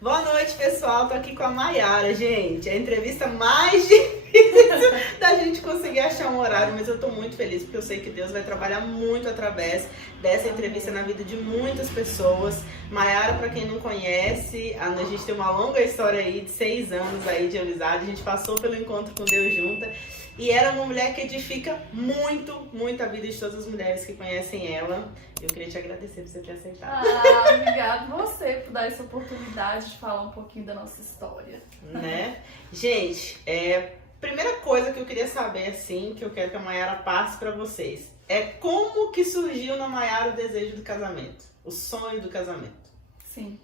Boa noite, pessoal. Tô aqui com a Maiara, gente. A entrevista mais difícil da gente conseguir achar um horário, mas eu tô muito feliz porque eu sei que Deus vai trabalhar muito através dessa entrevista na vida de muitas pessoas. Maiara, pra quem não conhece, a gente tem uma longa história aí de 6 anos aí de amizade. A gente passou pelo encontro com Deus junta. E ela é uma mulher que edifica muito a vida de todas as mulheres que conhecem ela. Eu queria te agradecer por você ter aceitado. Obrigada você por dar essa oportunidade de falar um pouquinho da nossa história. Né? Gente, primeira coisa que eu queria saber, assim, que eu quero que a Maiara passe pra vocês, é como que surgiu na Maiara o desejo do casamento, o sonho do casamento. Sim.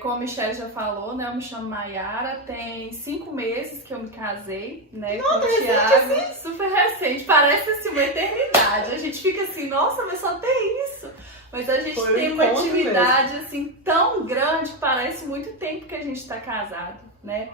Como a Michelle já falou, né? Eu me chamo Maiara, tem 5 meses que eu me casei, né? Não, com o Thiago, assim? Super recente, parece assim uma eternidade. A gente fica assim, nossa, mas só tem isso. Mas a gente tem uma intimidade assim tão grande que parece muito tempo que a gente tá casado, né?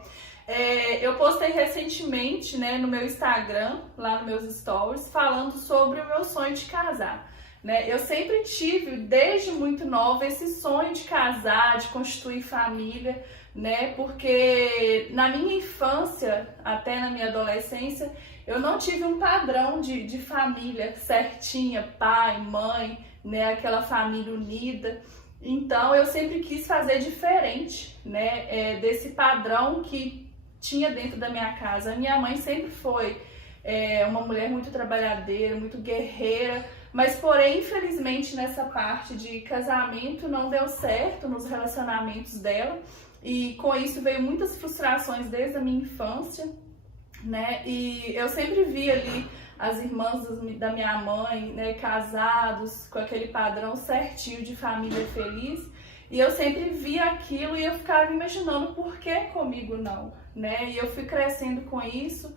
Eu postei recentemente, né, no meu Instagram, lá nos meus stories, falando sobre o meu sonho de casar. Né? Eu sempre tive, desde muito nova, esse sonho de casar, de constituir família, né? Porque na minha infância, até na minha adolescência, eu não tive um padrão de família certinha, pai, mãe, né? Aquela família unida. Então eu sempre quis fazer diferente, né? Desse padrão que tinha dentro da minha casa. A minha mãe sempre foi uma mulher muito trabalhadeira, muito guerreira, mas porém, infelizmente, nessa parte de casamento não deu certo nos relacionamentos dela, e com isso veio muitas frustrações desde a minha infância, né? E eu sempre vi ali as irmãs da minha mãe, né, casados com aquele padrão certinho de família feliz, e eu sempre via aquilo e eu ficava imaginando por que comigo não, né? E eu fui crescendo com isso,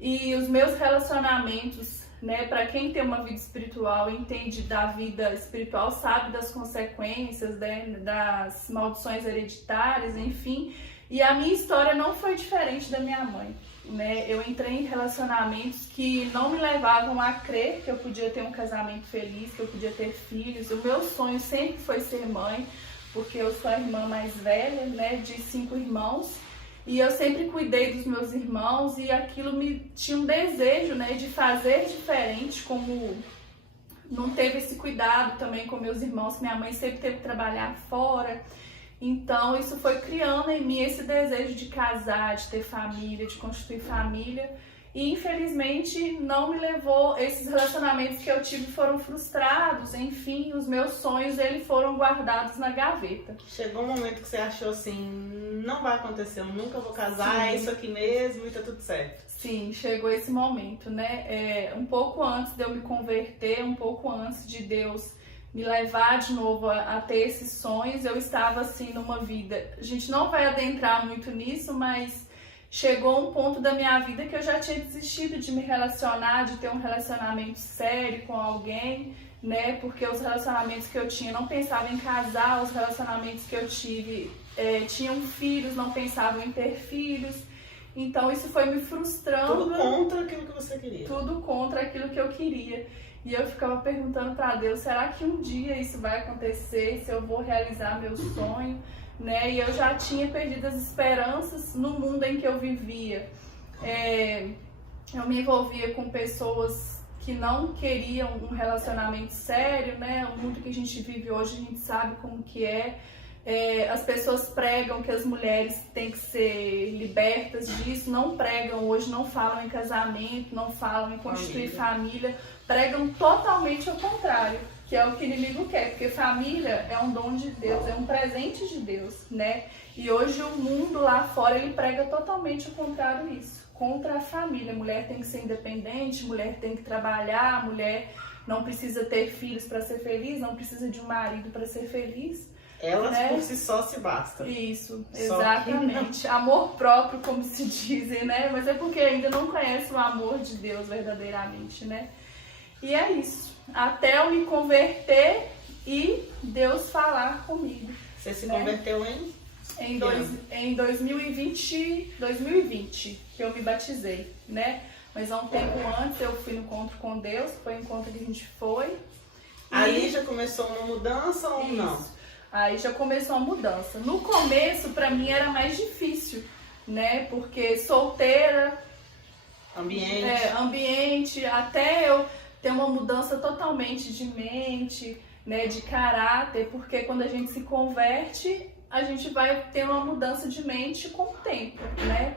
e os meus relacionamentos, né, para quem tem uma vida espiritual, entende da vida espiritual, sabe das consequências, né, das maldições hereditárias, enfim. E a minha história não foi diferente da minha mãe, né? Eu entrei em relacionamentos que não me levavam a crer que eu podia ter um casamento feliz, que eu podia ter filhos. O meu sonho sempre foi ser mãe, porque eu sou a irmã mais velha, né, de 5 irmãos. E eu sempre cuidei dos meus irmãos e aquilo me tinha um desejo, né, de fazer diferente, como não teve esse cuidado também com meus irmãos, minha mãe sempre teve que trabalhar fora. Então isso foi criando em mim esse desejo de casar, de ter família, de constituir família. E infelizmente não me levou, esses relacionamentos que eu tive foram frustrados, enfim, os meus sonhos eles foram guardados na gaveta. Chegou um momento que você achou assim, não vai acontecer, eu nunca vou casar, Sim. É isso aqui mesmo e tá tudo certo. Sim, chegou esse momento, né? Um pouco antes de eu me converter, um pouco antes de Deus me levar de novo a ter esses sonhos, eu estava assim numa vida, a gente não vai adentrar muito nisso, mas chegou um ponto da minha vida que eu já tinha desistido de me relacionar, de ter um relacionamento sério com alguém, né? Porque os relacionamentos que eu tinha, não pensava em casar, os relacionamentos que eu tive tinham filhos, não pensavam em ter filhos. Então isso foi me frustrando. Tudo contra aquilo que você queria. Tudo contra aquilo que eu queria. E eu ficava perguntando para Deus, será que um dia isso vai acontecer? Se eu vou realizar meu sonho? Né? E eu já tinha perdido as esperanças no mundo em que eu vivia. Eu me envolvia com pessoas que não queriam um relacionamento sério, né? O mundo que a gente vive hoje, a gente sabe como que é. As pessoas pregam que as mulheres têm que ser libertas disso, não pregam hoje, não falam em casamento, não falam em constituir família, pregam totalmente ao contrário, que é o que o inimigo quer, porque família é um dom de Deus, é um presente de Deus, né? E hoje o mundo lá fora, ele prega totalmente o contrário disso, contra a família. Mulher tem que ser independente, mulher tem que trabalhar, mulher não precisa ter filhos para ser feliz, não precisa de um marido para ser feliz. Elas por si só se bastam. Isso, exatamente. Amor próprio, como se dizem, né? Mas é porque ainda não conhece o amor de Deus verdadeiramente, né? E é isso. Até eu me converter e Deus falar comigo. Você se converteu em 2020, que eu me batizei, né? Mas há um tempo antes eu fui no encontro com Deus, foi o encontro que a gente foi. Ali já começou uma mudança ou não? Aí já começou a mudança. No começo, pra mim, era mais difícil, né? Porque solteira, ambiente, até eu ter uma mudança totalmente de mente, né? De caráter, porque quando a gente se converte, a gente vai ter uma mudança de mente com o tempo, né?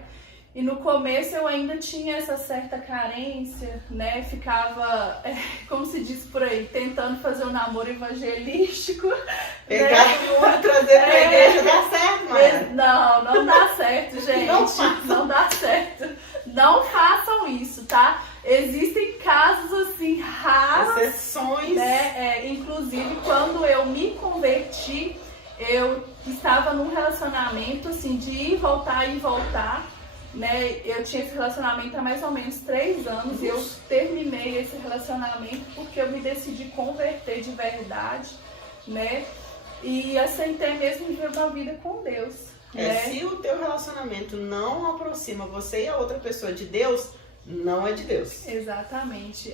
E no começo eu ainda tinha essa certa carência, né? Ficava, como se diz por aí, tentando fazer um namoro evangelístico. Pegar todo mundo e trazer pra igreja, dá certo, Mayara? Não dá certo, gente. Não dá certo. Não façam isso, tá? Existem casos assim raros. Exceções. Né? Inclusive, quando eu me converti, eu estava num relacionamento assim de ir e voltar. Né? Eu tinha esse relacionamento há mais ou menos 3 anos e eu terminei esse relacionamento porque eu me decidi converter de verdade, né? E aceitei mesmo viver uma vida com Deus. Né? Se o teu relacionamento não aproxima você e a outra pessoa de Deus, não é de Deus. Exatamente.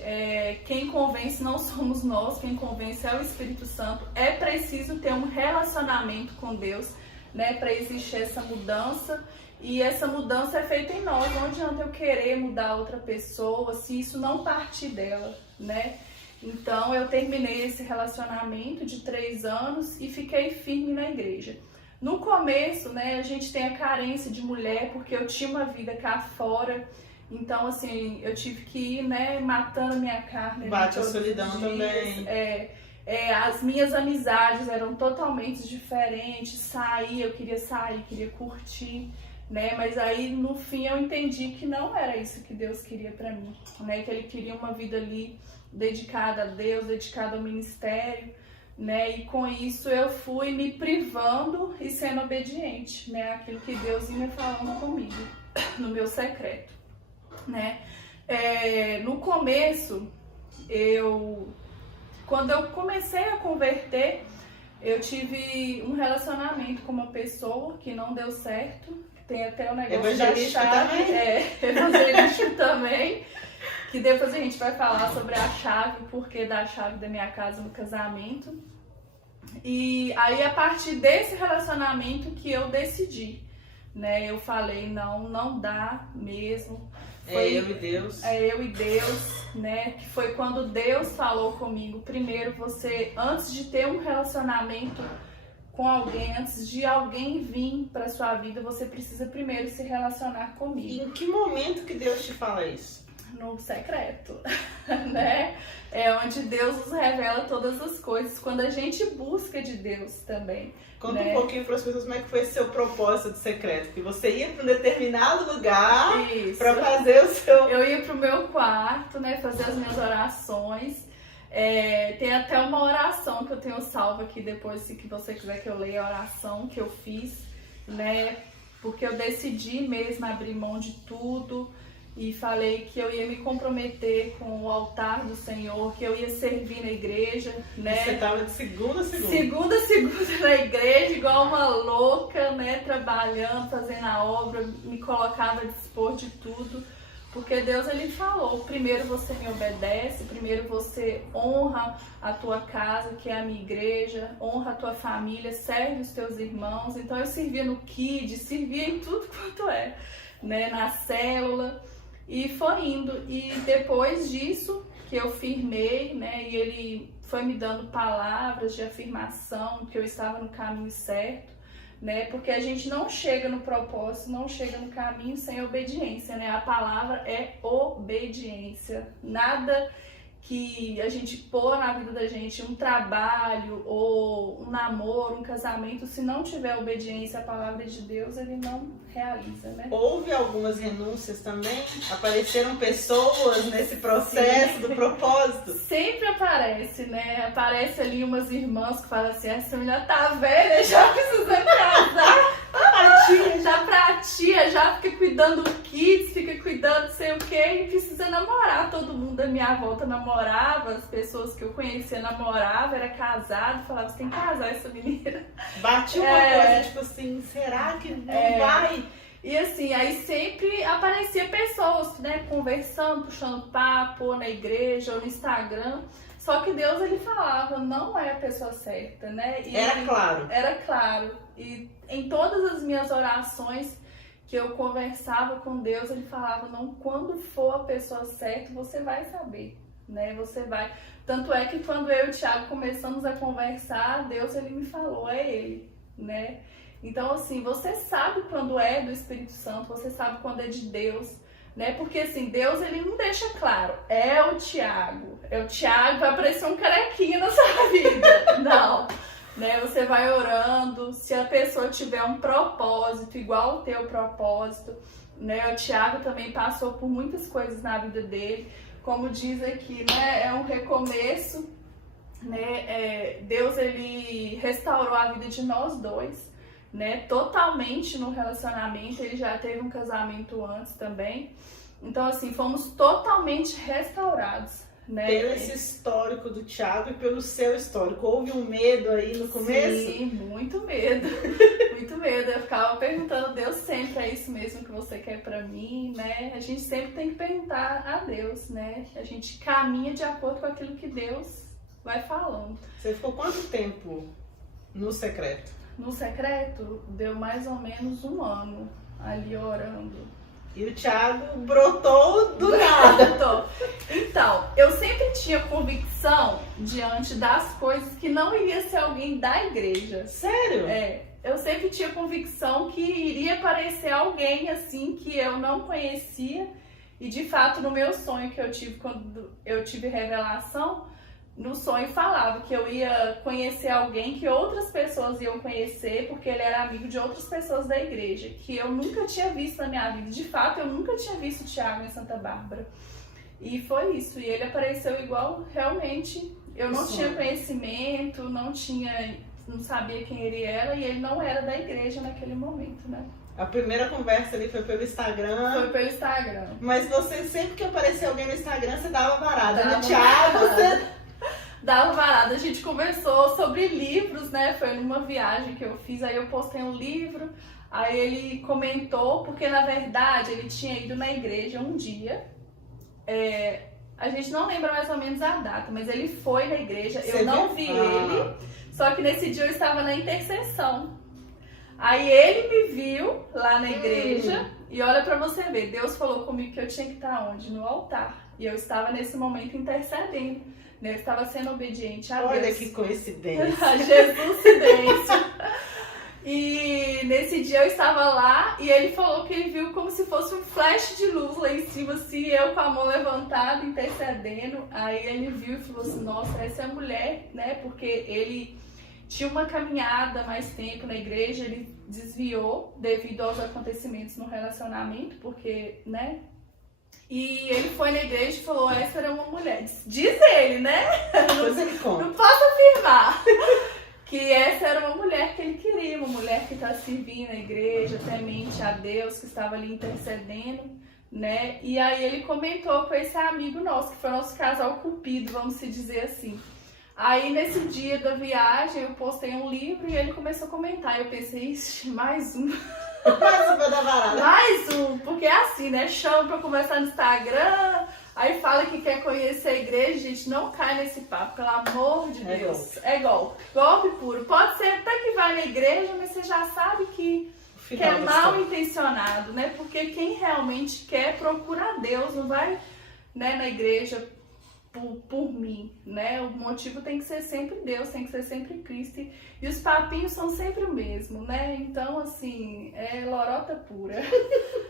Quem convence não somos nós, quem convence é o Espírito Santo. É preciso ter um relacionamento com Deus, né? Para existir essa mudança. E essa mudança é feita em nós. Não adianta eu querer mudar outra pessoa se isso não partir dela, né? Então eu terminei esse relacionamento de 3 anos e fiquei firme na igreja. No começo, né, a gente tem a carência de mulher, porque eu tinha uma vida cá fora. Então, assim, eu tive que ir, né, matando minha carne. Bate a solidão também. As minhas amizades eram totalmente diferentes. Eu queria curtir. Né? Mas aí no fim eu entendi que não era isso que Deus queria pra mim, né? Que Ele queria uma vida ali dedicada a Deus, dedicada ao ministério, né? E com isso eu fui me privando e sendo obediente, né? Aquilo que Deus ia falando comigo, no meu secreto, né? No começo, quando eu comecei a converter, eu tive um relacionamento com uma pessoa que não deu certo. Tem até o negócio evangelístico também. Evangelístico também. Que depois a gente vai falar sobre a chave, o porquê da chave da minha casa no casamento. E aí, a partir desse relacionamento que eu decidi, né? Eu falei, não dá mesmo. Eu e Deus. Eu e Deus, né? Que foi quando Deus falou comigo. Primeiro, antes de ter um relacionamento com alguém, antes de alguém vir para sua vida, você precisa primeiro se relacionar comigo. E em que momento que Deus te fala isso? No secreto, né? É onde Deus nos revela todas as coisas, quando a gente busca de Deus também. Conta um pouquinho para as pessoas como é que foi esse seu propósito de secreto, que você ia para um determinado lugar para fazer o seu... Eu ia para o meu quarto, né, fazer as minhas orações. Tem até uma oração que eu tenho salva aqui depois, se você quiser que eu leia a oração que eu fiz, né? Porque eu decidi mesmo abrir mão de tudo e falei que eu ia me comprometer com o altar do Senhor, que eu ia servir na igreja, né? Você estava de segunda a segunda. Segunda a segunda na igreja, igual uma louca, né? Trabalhando, fazendo a obra, me colocava a dispor de tudo. Porque Deus, Ele falou, primeiro você me obedece, primeiro você honra a tua casa, que é a minha igreja, honra a tua família, serve os teus irmãos. Então eu servia no Kids, servia em tudo quanto né, na célula, e foi indo. E depois disso que eu firmei, né, e Ele foi me dando palavras de afirmação, que eu estava no caminho certo. Né? Porque a gente não chega no propósito, não chega no caminho sem obediência, né? A palavra é obediência. Nada que a gente pôr na vida da gente, um trabalho ou um namoro, um casamento, se não tiver obediência à palavra de Deus, ele não realiza, né? Houve algumas renúncias também? Apareceram pessoas nesse processo do propósito? Sempre aparece, né? Aparece ali umas irmãs que falam assim, essa mulher tá velha, já precisa casar. Já pra tia, já fica cuidando do kids, fica cuidando de sei o que, e precisa namorar. Todo mundo da minha volta namorava, as pessoas que eu conhecia namoravam, era casado, falava, você tem que casar essa menina. Bate uma coisa, tipo assim, será que não vai? E assim, aí sempre aparecia pessoas, né, conversando, puxando papo, ou na igreja, ou no Instagram. Só Só que Deus, ele falava, não é a pessoa certa, né? E era claro. Era claro. E em todas as minhas orações que eu conversava com Deus, ele falava, não, quando for a pessoa certa, você vai saber, né? Você vai. Tanto é que quando eu e o Thiago começamos a conversar, Deus, ele me falou, é ele, né? Então, assim, você sabe quando é do Espírito Santo, você sabe quando é de Deus, né? Porque, assim, Deus, ele não deixa claro, é o Thiago, vai aparecer um carequinha na sua vida. Não, né? Você vai orando, se a pessoa tiver um propósito, igual o teu propósito, né? O Thiago também passou por muitas coisas na vida dele, como diz aqui, né? É um recomeço, né? Deus, ele restaurou a vida de nós dois, né, totalmente no relacionamento. Ele já teve um casamento antes também, então assim, fomos totalmente restaurados, né? Pelo esse histórico do Thiago e pelo seu histórico, houve um medo aí no começo? Sim, muito medo, muito medo. Eu ficava perguntando, Deus, sempre é isso mesmo que você quer pra mim, né? A gente sempre tem que perguntar a Deus, né? A gente caminha de acordo com aquilo que Deus vai falando. Você ficou quanto tempo no secreto? No secreto, deu mais ou menos 1 ano ali orando. E o Thiago brotou do nada. Então, eu sempre tinha convicção diante das coisas que não iria ser alguém da igreja. Sério? Eu sempre tinha convicção que iria aparecer alguém assim que eu não conhecia. E de fato, no meu sonho que eu tive quando eu tive revelação, no sonho falava que eu ia conhecer alguém que outras pessoas iam conhecer, porque ele era amigo de outras pessoas da igreja, que eu nunca tinha visto na minha vida. De fato, eu nunca tinha visto o Thiago em Santa Bárbara. E foi isso. E ele apareceu igual, realmente, eu não tinha conhecimento, não sabia quem ele era, e ele não era da igreja naquele momento, né? A primeira conversa ali foi pelo Instagram. Foi pelo Instagram. Mas você, sempre que aparecia alguém no Instagram, você dava varada. No Thiago, você... Dava varada. A gente conversou sobre livros, né? Foi numa viagem que eu fiz, aí eu postei um livro, aí ele comentou, porque na verdade ele tinha ido na igreja um dia, a gente não lembra mais ou menos a data, mas ele foi na igreja, eu não vi ele, só que nesse dia eu estava na intercessão. Aí ele me viu lá na igreja, e olha pra você ver, Deus falou comigo que eu tinha que estar onde? No altar. E eu estava nesse momento intercedendo. Eu estava sendo obediente a Deus. Olha que coincidência. Jesuscidência. E nesse dia eu estava lá e ele falou que ele viu como se fosse um flash de luz lá em cima, assim, eu com a mão levantada, intercedendo. Aí ele viu e falou assim, nossa, essa é a mulher, né? Porque ele tinha uma caminhada mais tempo na igreja, ele desviou devido aos acontecimentos no relacionamento, porque, né? E ele foi na igreja e falou, essa era uma mulher. Diz ele, né? Não posso afirmar. Que essa era uma mulher que ele queria, uma mulher que está servindo a igreja, temente a Deus, que estava ali intercedendo, né? E aí ele comentou com esse amigo nosso, que foi nosso casal cupido, vamos se dizer assim. Aí nesse dia da viagem eu postei um livro e ele começou a comentar. Eu pensei, ixi, mais um. Mais um, porque é assim, né? Chama pra conversar no Instagram, aí fala que quer conhecer a igreja, gente, não cai nesse papo, pelo amor de Deus. É golpe. Golpe puro. Pode ser até que vai na igreja, mas você já sabe que é mal intencionado, né? Porque quem realmente quer procura Deus, não vai, né, na igreja por mim, né? O motivo tem que ser sempre Deus, tem que ser sempre Cristo. E os papinhos são sempre o mesmo, né? Então, assim, é lorota pura.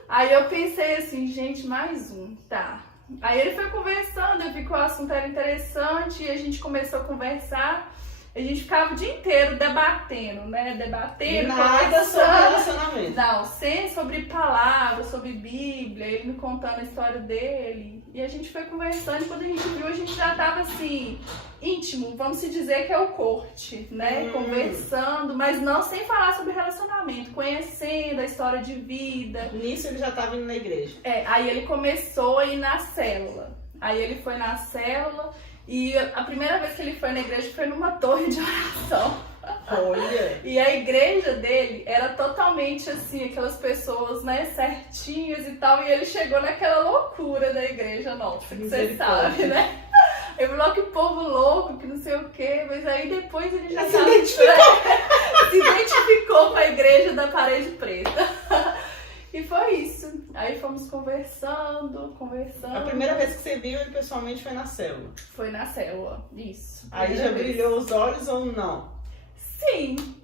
Aí eu pensei assim, gente, mais um, tá. Aí ele foi conversando, eu vi que o assunto era interessante e a gente começou a conversar. A gente ficava o dia inteiro debatendo, né? Debatendo, nada sobre relacionamento. Não, sobre palavras, sobre Bíblia, ele me contando a história dele. E a gente foi conversando e quando a gente viu, a gente já tava assim, íntimo, vamos se dizer que é o corte, né? Conversando, mas não sem falar sobre relacionamento, conhecendo a história de vida. Nisso ele já tava indo na igreja. Aí ele começou a ir na célula. Aí ele foi na célula. E a primeira vez que ele foi na igreja foi numa torre de oração. Olha! E a igreja dele era totalmente assim, aquelas pessoas, né, certinhas e tal. E ele chegou naquela loucura da igreja nossa, que você sabe, né? Eu falou que povo louco, que não sei o quê, mas aí depois ele já se identificou. Se identificou com a igreja da parede preta. E foi isso. Aí fomos conversando. A primeira vez que você viu ele pessoalmente foi na célula? Foi na célula, isso. Aí já brilhou os olhos ou não? Sim,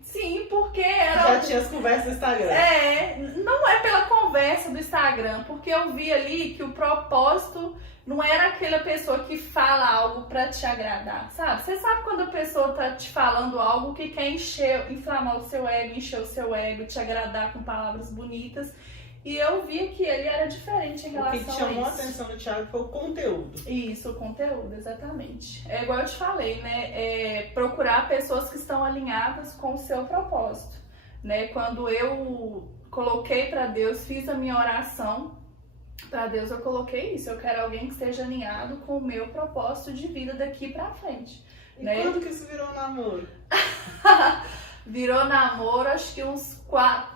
porque era... Já tinha as conversas no Instagram? Não é pela conversa do Instagram, porque eu vi ali que o propósito não era aquela pessoa que fala algo pra te agradar, sabe? Você sabe quando a pessoa tá te falando algo que quer inflamar o seu ego, encher o seu ego, te agradar com palavras bonitas. E eu vi que ele era diferente em relação a isso. O que chamou a atenção do Thiago foi o conteúdo. Isso, o conteúdo, exatamente. É igual eu te falei, né? Procurar pessoas que estão alinhadas com o seu propósito, né? Quando eu coloquei para Deus, fiz a minha oração para Deus, eu coloquei isso. Eu quero alguém que esteja alinhado com o meu propósito de vida daqui para frente. E né? quando que isso virou um namoro? Virou namoro, acho que uns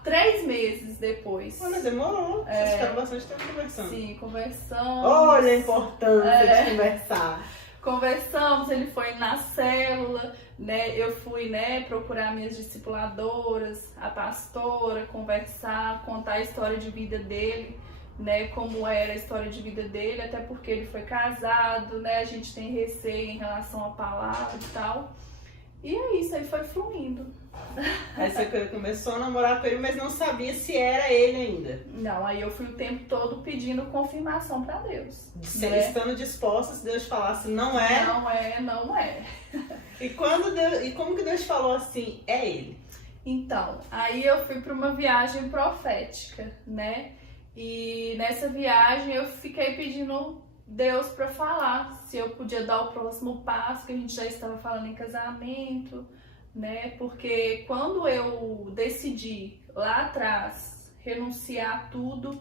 3 meses depois. Olha, demorou. Vocês ficaram bastante tempo conversando. Sim, conversamos. Olha a importância de conversar. Conversamos, ele foi na célula, né? Eu fui, né, procurar minhas discipuladoras, a pastora, conversar, contar a história de vida dele, né? Como era a história de vida dele, até porque ele foi casado, né? A gente tem receio em relação à palavra e tal. E é isso, aí foi fluindo. Aí você começou a namorar com ele, mas não sabia se era ele ainda. Não, aí eu fui o tempo todo pedindo confirmação pra Deus. Estando disposta, se Deus falasse não é. Não é, não é. E como que Deus falou assim, é ele? Então, aí eu fui pra uma viagem profética, né? E nessa viagem eu fiquei pedindo Deus pra falar se eu podia dar o próximo passo, que a gente já estava falando em casamento, né? Porque quando eu decidi lá atrás renunciar a tudo,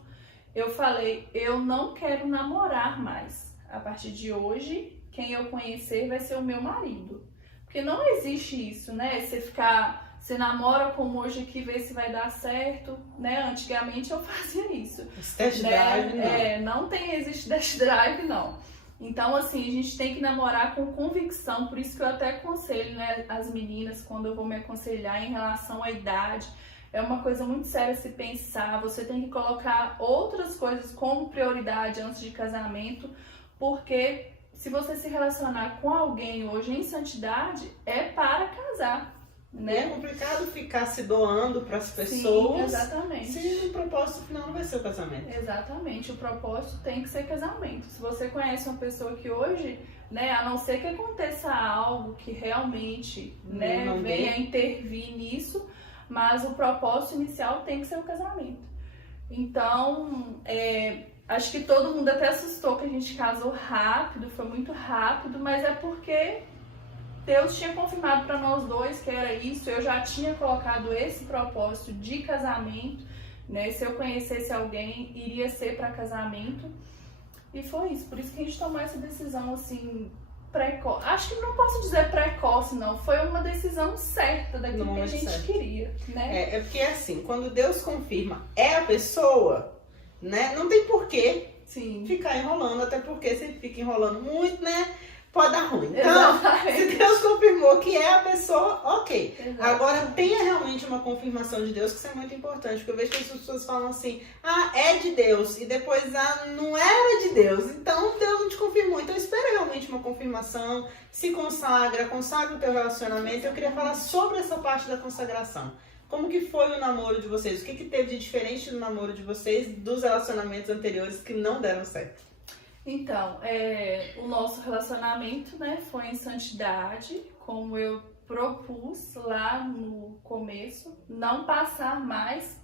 eu falei, eu não quero namorar mais. A partir de hoje, quem eu conhecer vai ser o meu marido. Porque não existe isso, né? Você namora como hoje aqui, vê se vai dar certo, né? Antigamente eu fazia isso. Test drive, não. Não existe test drive, não. Então, assim, a gente tem que namorar com convicção, por isso que eu até aconselho, né, as meninas, quando eu vou me aconselhar em relação à idade, é uma coisa muito séria se pensar, você tem que colocar outras coisas como prioridade antes de casamento, porque se você se relacionar com alguém hoje em santidade, é para casar. Né? É complicado ficar se doando para as pessoas. Sim, exatamente. Se o propósito final não vai ser o casamento. Exatamente, o propósito tem que ser casamento. Se você conhece uma pessoa que hoje, né, a não ser que aconteça algo que realmente, né, venha intervir nisso, mas o propósito inicial tem que ser o casamento. Então, acho que todo mundo até assustou que a gente casou rápido, foi muito rápido, mas é porque Deus tinha confirmado para nós dois que era isso, eu já tinha colocado esse propósito de casamento, né? Se eu conhecesse alguém, iria ser para casamento. E foi isso, por isso que a gente tomou essa decisão assim, precoce. Acho que não posso dizer precoce, não. Foi uma decisão certa daquilo que a gente queria, né? É porque assim, quando Deus confirma é a pessoa, né? Não tem porquê ficar enrolando, até porque se fica enrolando muito, né? Pode dar ruim. Então, se Deus confirmou que é a pessoa, ok. Exatamente. Agora, tenha realmente uma confirmação de Deus, que isso é muito importante. Porque eu vejo que as pessoas falam assim, é de Deus. E depois, não era de Deus. Então, Deus não te confirmou. Então, espera realmente uma confirmação. Se consagra o teu relacionamento. Eu queria falar sobre essa parte da consagração. Como que foi o namoro de vocês? O que teve de diferente no namoro de vocês dos relacionamentos anteriores que não deram certo? Então, o nosso relacionamento, né, foi em santidade, como eu propus lá no começo, não passar mais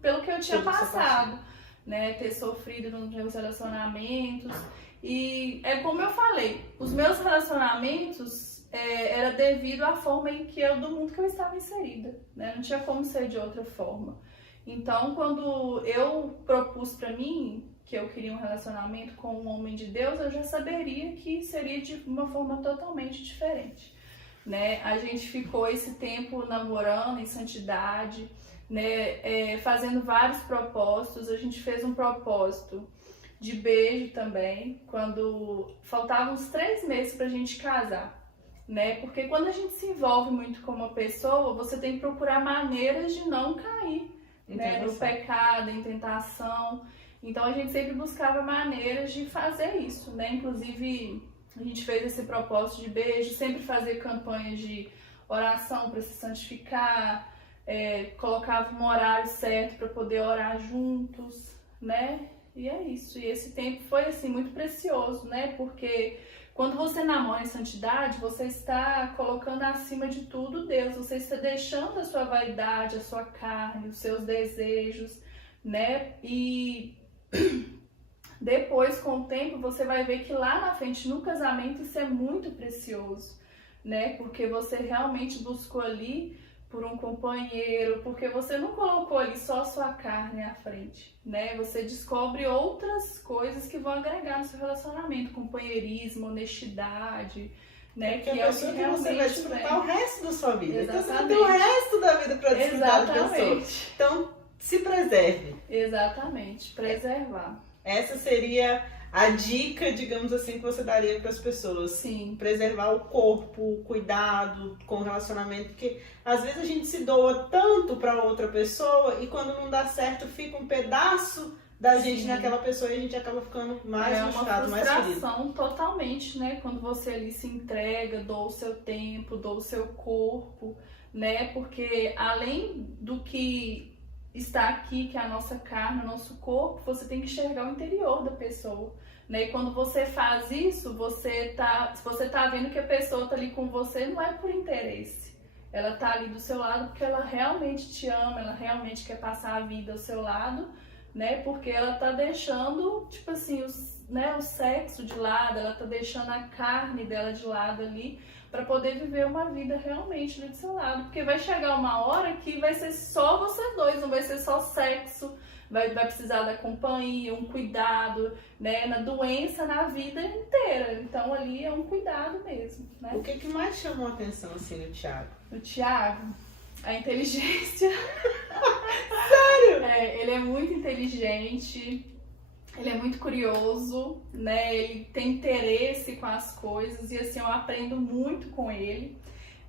pelo que eu tinha passado, né, ter sofrido nos meus relacionamentos. E é como eu falei, os meus relacionamentos era devido à forma do mundo que eu estava inserida, né, não tinha como ser de outra forma. Então, quando eu propus para mim que eu queria um relacionamento com um homem de Deus, eu já saberia que seria de uma forma totalmente diferente, né? A gente ficou esse tempo namorando em santidade, né? Fazendo vários propósitos. A gente fez um propósito de beijo também, quando faltavam uns 3 meses pra gente casar, né? Porque quando a gente se envolve muito com uma pessoa, você tem que procurar maneiras de não cair, né, no pecado, em tentação. Então a gente sempre buscava maneiras de fazer isso, né? Inclusive a gente fez esse propósito de beijo, sempre fazer campanhas de oração para se santificar, colocava um horário certo para poder orar juntos, né? E é isso. E esse tempo foi assim muito precioso, né? Porque quando você namora em santidade, você está colocando acima de tudo Deus, você está deixando a sua vaidade, a sua carne, os seus desejos, né? E depois, com o tempo, você vai ver que lá na frente, no casamento, isso é muito precioso, né? Porque você realmente buscou ali por um companheiro, porque você não colocou ali só a sua carne à frente, né? Você descobre outras coisas que vão agregar no seu relacionamento, companheirismo, honestidade, né? Que é o que realmente você vai desfrutar o resto da sua vida. Exatamente. Então você tem o resto da vida para desfrutar de pessoas. Então, se preserve. Exatamente, preservar. Essa seria a dica, digamos assim, que você daria para as pessoas. Sim. Preservar o corpo, o cuidado com o relacionamento, porque às vezes a gente se doa tanto para outra pessoa e quando não dá certo fica um pedaço da gente naquela pessoa e a gente acaba ficando mais machucado, mais ferido. É uma frustração totalmente, né? Quando você ali se entrega, doa o seu tempo, doa o seu corpo, né? Porque além do que está aqui, que é a nossa carne, o nosso corpo, você tem que enxergar o interior da pessoa, né? E quando você faz isso, se você tá vendo que a pessoa tá ali com você, não é por interesse. Ela tá ali do seu lado porque ela realmente te ama, ela realmente quer passar a vida ao seu lado, né? Porque ela tá deixando, tipo assim, o sexo de lado, ela tá deixando a carne dela de lado ali, para poder viver uma vida realmente do seu lado. Porque vai chegar uma hora que vai ser só vocês dois, não vai ser só sexo, vai precisar da companhia, um cuidado, né, na doença, na vida inteira. Então ali é um cuidado mesmo, né? O que mais chamou a atenção assim no Thiago? No Thiago? A inteligência. Sério? Ele é muito inteligente. Ele é muito curioso, né? Ele tem interesse com as coisas e assim eu aprendo muito com ele,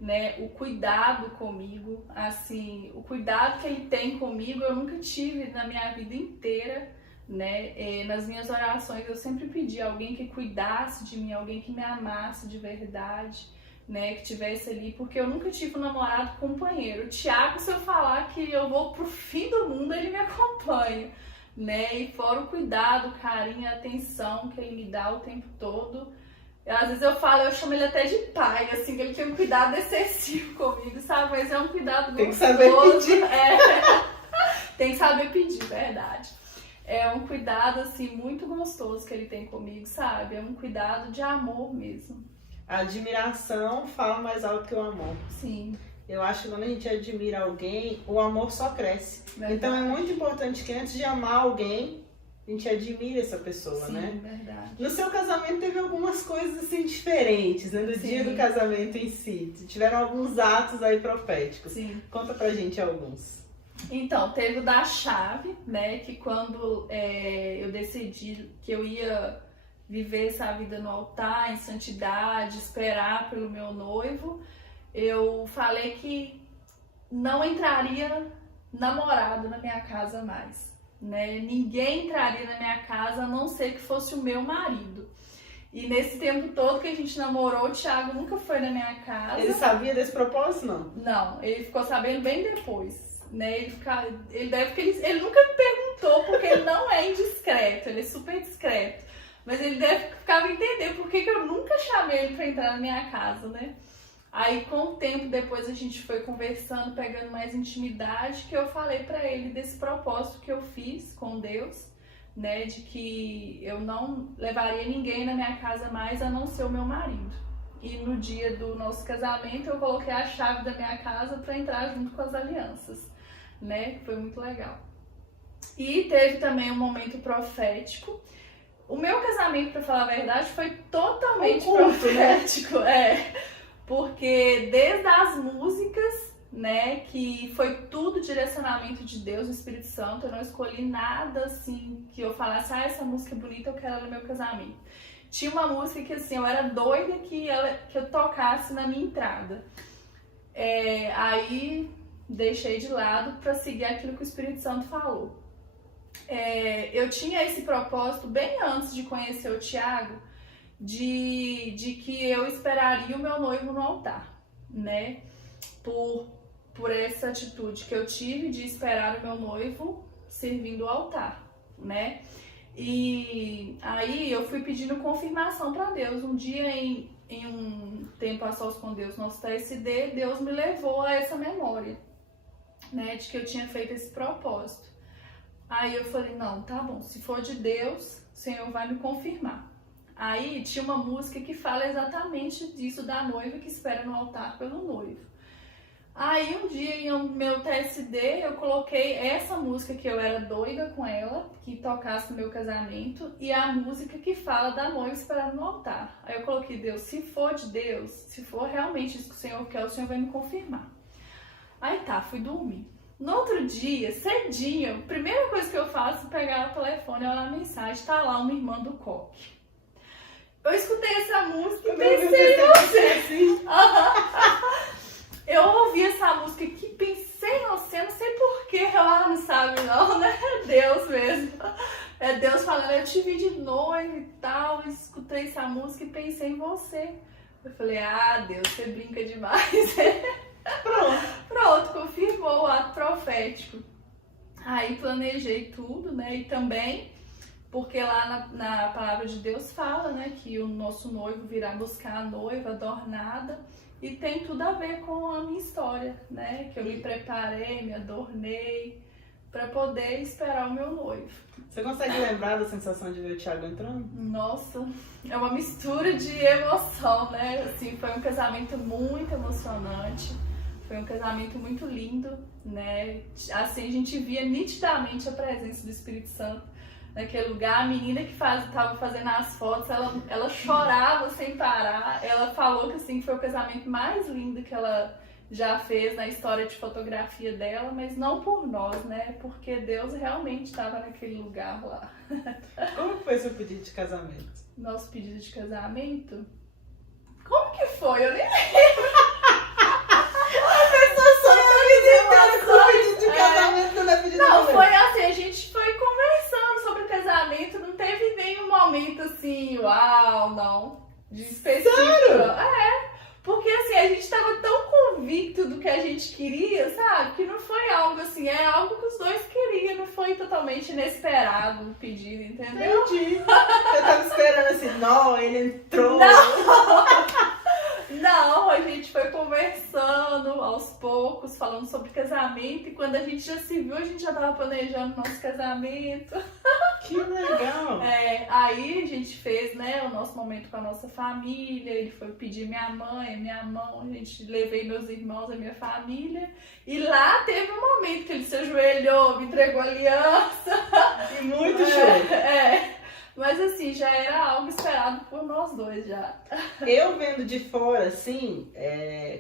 né? O cuidado comigo, assim, o cuidado que ele tem comigo eu nunca tive na minha vida inteira, né? Nas minhas orações eu sempre pedi alguém que cuidasse de mim, alguém que me amasse de verdade, né? Que tivesse ali, porque eu nunca tive um namorado companheiro. O Thiago, se eu falar que eu vou pro fim do mundo, ele me acompanha, né? E fora o cuidado, o carinho, a atenção que ele me dá o tempo todo. Às vezes eu chamo ele até de pai, assim, que ele tem um cuidado excessivo comigo, sabe? Mas é um cuidado gostoso. Tem que saber pedir. Tem que saber pedir, verdade. É um cuidado, assim, muito gostoso que ele tem comigo, sabe? É um cuidado de amor mesmo. A admiração fala mais alto que o amor. Sim. Eu acho que quando a gente admira alguém, o amor só cresce. Verdade. Então é muito importante que antes de amar alguém, a gente admire essa pessoa, sim, né? Sim, verdade. No seu casamento teve algumas coisas assim diferentes, né? No dia do casamento em si. Tiveram alguns atos aí proféticos. Sim. Conta pra gente alguns. Então, teve o da chave, né? Que quando eu decidi que eu ia viver essa vida no altar, em santidade, esperar pelo meu noivo, eu falei que não entraria namorado na minha casa mais, né? Ninguém entraria na minha casa a não ser que fosse o meu marido. E nesse tempo todo que a gente namorou, o Thiago nunca foi na minha casa. Ele sabia desse propósito, não? Não, ele ficou sabendo bem depois, né? Ele nunca me perguntou, porque ele não é indiscreto, ele é super discreto. Mas ele deve ficar entender por que eu nunca chamei ele pra entrar na minha casa, né? Aí, com o tempo, depois a gente foi conversando, pegando mais intimidade, que eu falei pra ele desse propósito que eu fiz com Deus, né? De que eu não levaria ninguém na minha casa mais a não ser o meu marido. E no dia do nosso casamento, eu coloquei a chave da minha casa pra entrar junto com as alianças, né? Foi muito legal. E teve também um momento profético. O meu casamento, pra falar a verdade, foi totalmente profético, porque desde as músicas, né? Que foi tudo direcionamento de Deus, do Espírito Santo. Eu não escolhi nada assim que eu falasse, essa música é bonita, eu quero ela no meu casamento. Tinha uma música que assim, eu era doida que eu tocasse na minha entrada. Aí deixei de lado para seguir aquilo que o Espírito Santo falou. Eu tinha esse propósito bem antes de conhecer o Thiago, de que eu esperaria o meu noivo no altar, né? Por essa atitude que eu tive de esperar o meu noivo servindo o altar, né? E aí eu fui pedindo confirmação para Deus. Um dia em um tempo a sós com Deus, nosso TSD, Deus me levou a essa memória, né? De que eu tinha feito esse propósito. Aí eu falei, não, tá bom, se for de Deus, o Senhor vai me confirmar. Aí tinha uma música que fala exatamente disso, da noiva que espera no altar pelo noivo. Aí um dia em meu TSD eu coloquei essa música que eu era doida com ela, que tocasse no meu casamento, e a música que fala da noiva esperando no altar. Aí eu coloquei, Deus, se for de Deus, se for realmente isso que o Senhor quer, o Senhor vai me confirmar. Aí tá, fui dormir. No outro dia, cedinho, a primeira coisa que eu faço é pegar o telefone e olhar a mensagem, tá lá uma irmã do coque. Eu escutei essa música e pensei em você. Eu ouvi essa música aqui, pensei em você, não sei porquê, ela não sabe não, né? É Deus mesmo. É Deus falando, eu te vi de noiva e tal, escutei essa música e pensei em você. Eu falei, Deus, você brinca demais. Pronto, confirmou o ato profético. Aí planejei tudo, né? E também, porque lá na palavra de Deus fala, né? Que o nosso noivo virá buscar a noiva adornada. E tem tudo a ver com a minha história, né? Que eu me preparei, me adornei para poder esperar o meu noivo. Você consegue lembrar da sensação de ver o Thiago entrando? Nossa, é uma mistura de emoção, né? Assim, foi um casamento muito emocionante. Foi um casamento muito lindo, né? Assim, a gente via nitidamente a presença do Espírito Santo naquele lugar. A menina que estava fazendo as fotos, ela chorava sem parar. Ela falou que assim, foi o casamento mais lindo que ela já fez na história de fotografia dela, mas não por nós, né? Porque Deus realmente estava naquele lugar lá. Como foi seu pedido de casamento? Nosso pedido de casamento? Como que foi? Eu nem lembro. Não, foi assim, a gente foi conversando sobre o casamento, não teve nenhum momento assim, uau, não, de específico. Sério? Porque assim, a gente tava tão convicto do que a gente queria, sabe? Que não foi algo assim, é algo que os dois queriam, não foi totalmente inesperado o pedido, entendeu? Entendi. Eu tava esperando assim, não, ele entrou. Não, a gente foi conversando aos poucos, falando sobre casamento, e quando a gente já se viu, a gente já tava planejando nosso casamento. Que legal! Aí a gente fez, né, o nosso momento com a nossa família, ele foi pedir minha mãe, minha mão, a gente levei meus irmãos, a minha família, e lá teve um momento que ele se ajoelhou, me entregou a aliança. E muito show! Mas assim, já era algo esperado por nós dois já. Eu vendo de fora, assim,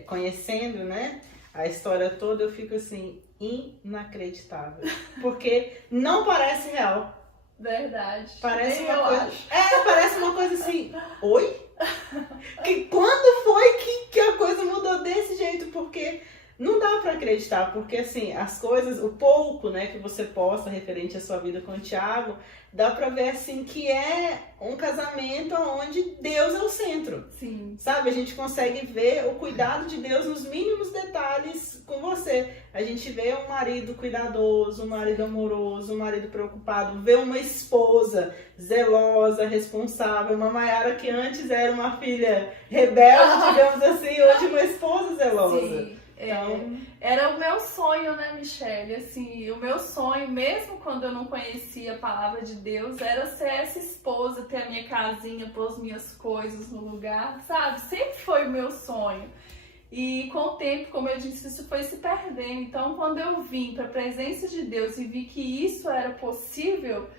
conhecendo, né, a história toda, eu fico assim, inacreditável. Porque não parece real. Verdade. Parece uma coisa. Parece uma coisa assim, oi? Quando foi que a coisa mudou desse jeito? Porque não dá pra acreditar, porque assim, as coisas, o pouco, né, que você posta referente à sua vida com o Thiago, dá pra ver assim que é um casamento onde Deus é o centro. Sim. Sabe? A gente consegue ver o cuidado de Deus nos mínimos detalhes com você. A gente vê um marido cuidadoso, um marido amoroso, um marido preocupado, vê uma esposa zelosa, responsável, uma Maiara que antes era uma filha rebelde, digamos assim, hoje uma esposa zelosa. Sim. Era o meu sonho, né, Michelle? Assim, o meu sonho, mesmo quando eu não conhecia a palavra de Deus, era ser essa esposa, ter a minha casinha, pôr as minhas coisas no lugar, sabe? Sempre foi o meu sonho. E com o tempo, como eu disse, isso foi se perdendo. Então, quando eu vim para a presença de Deus e vi que isso era possível,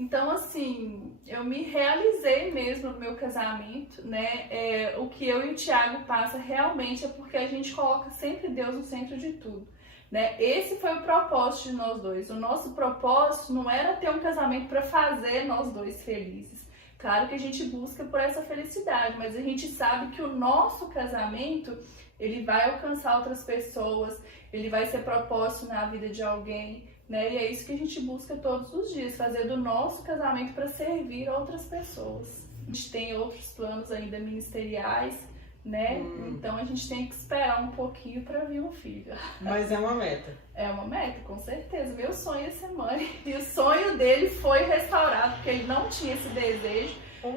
Então, assim, eu me realizei mesmo no meu casamento, né? O que eu e o Thiago passa realmente é porque a gente coloca sempre Deus no centro de tudo, né? Esse foi o propósito de nós dois. O nosso propósito não era ter um casamento para fazer nós dois felizes. Claro que a gente busca por essa felicidade, mas a gente sabe que o nosso casamento, ele vai alcançar outras pessoas, ele vai ser propósito na vida de alguém, né? E é isso que a gente busca todos os dias, fazer do nosso casamento para servir outras pessoas. A gente tem outros planos ainda ministeriais, né? Então a gente tem que esperar um pouquinho para vir um filho. Mas é uma meta. É uma meta, com certeza. Meu sonho é ser mãe. E o sonho dele foi restaurado, porque ele não tinha esse desejo,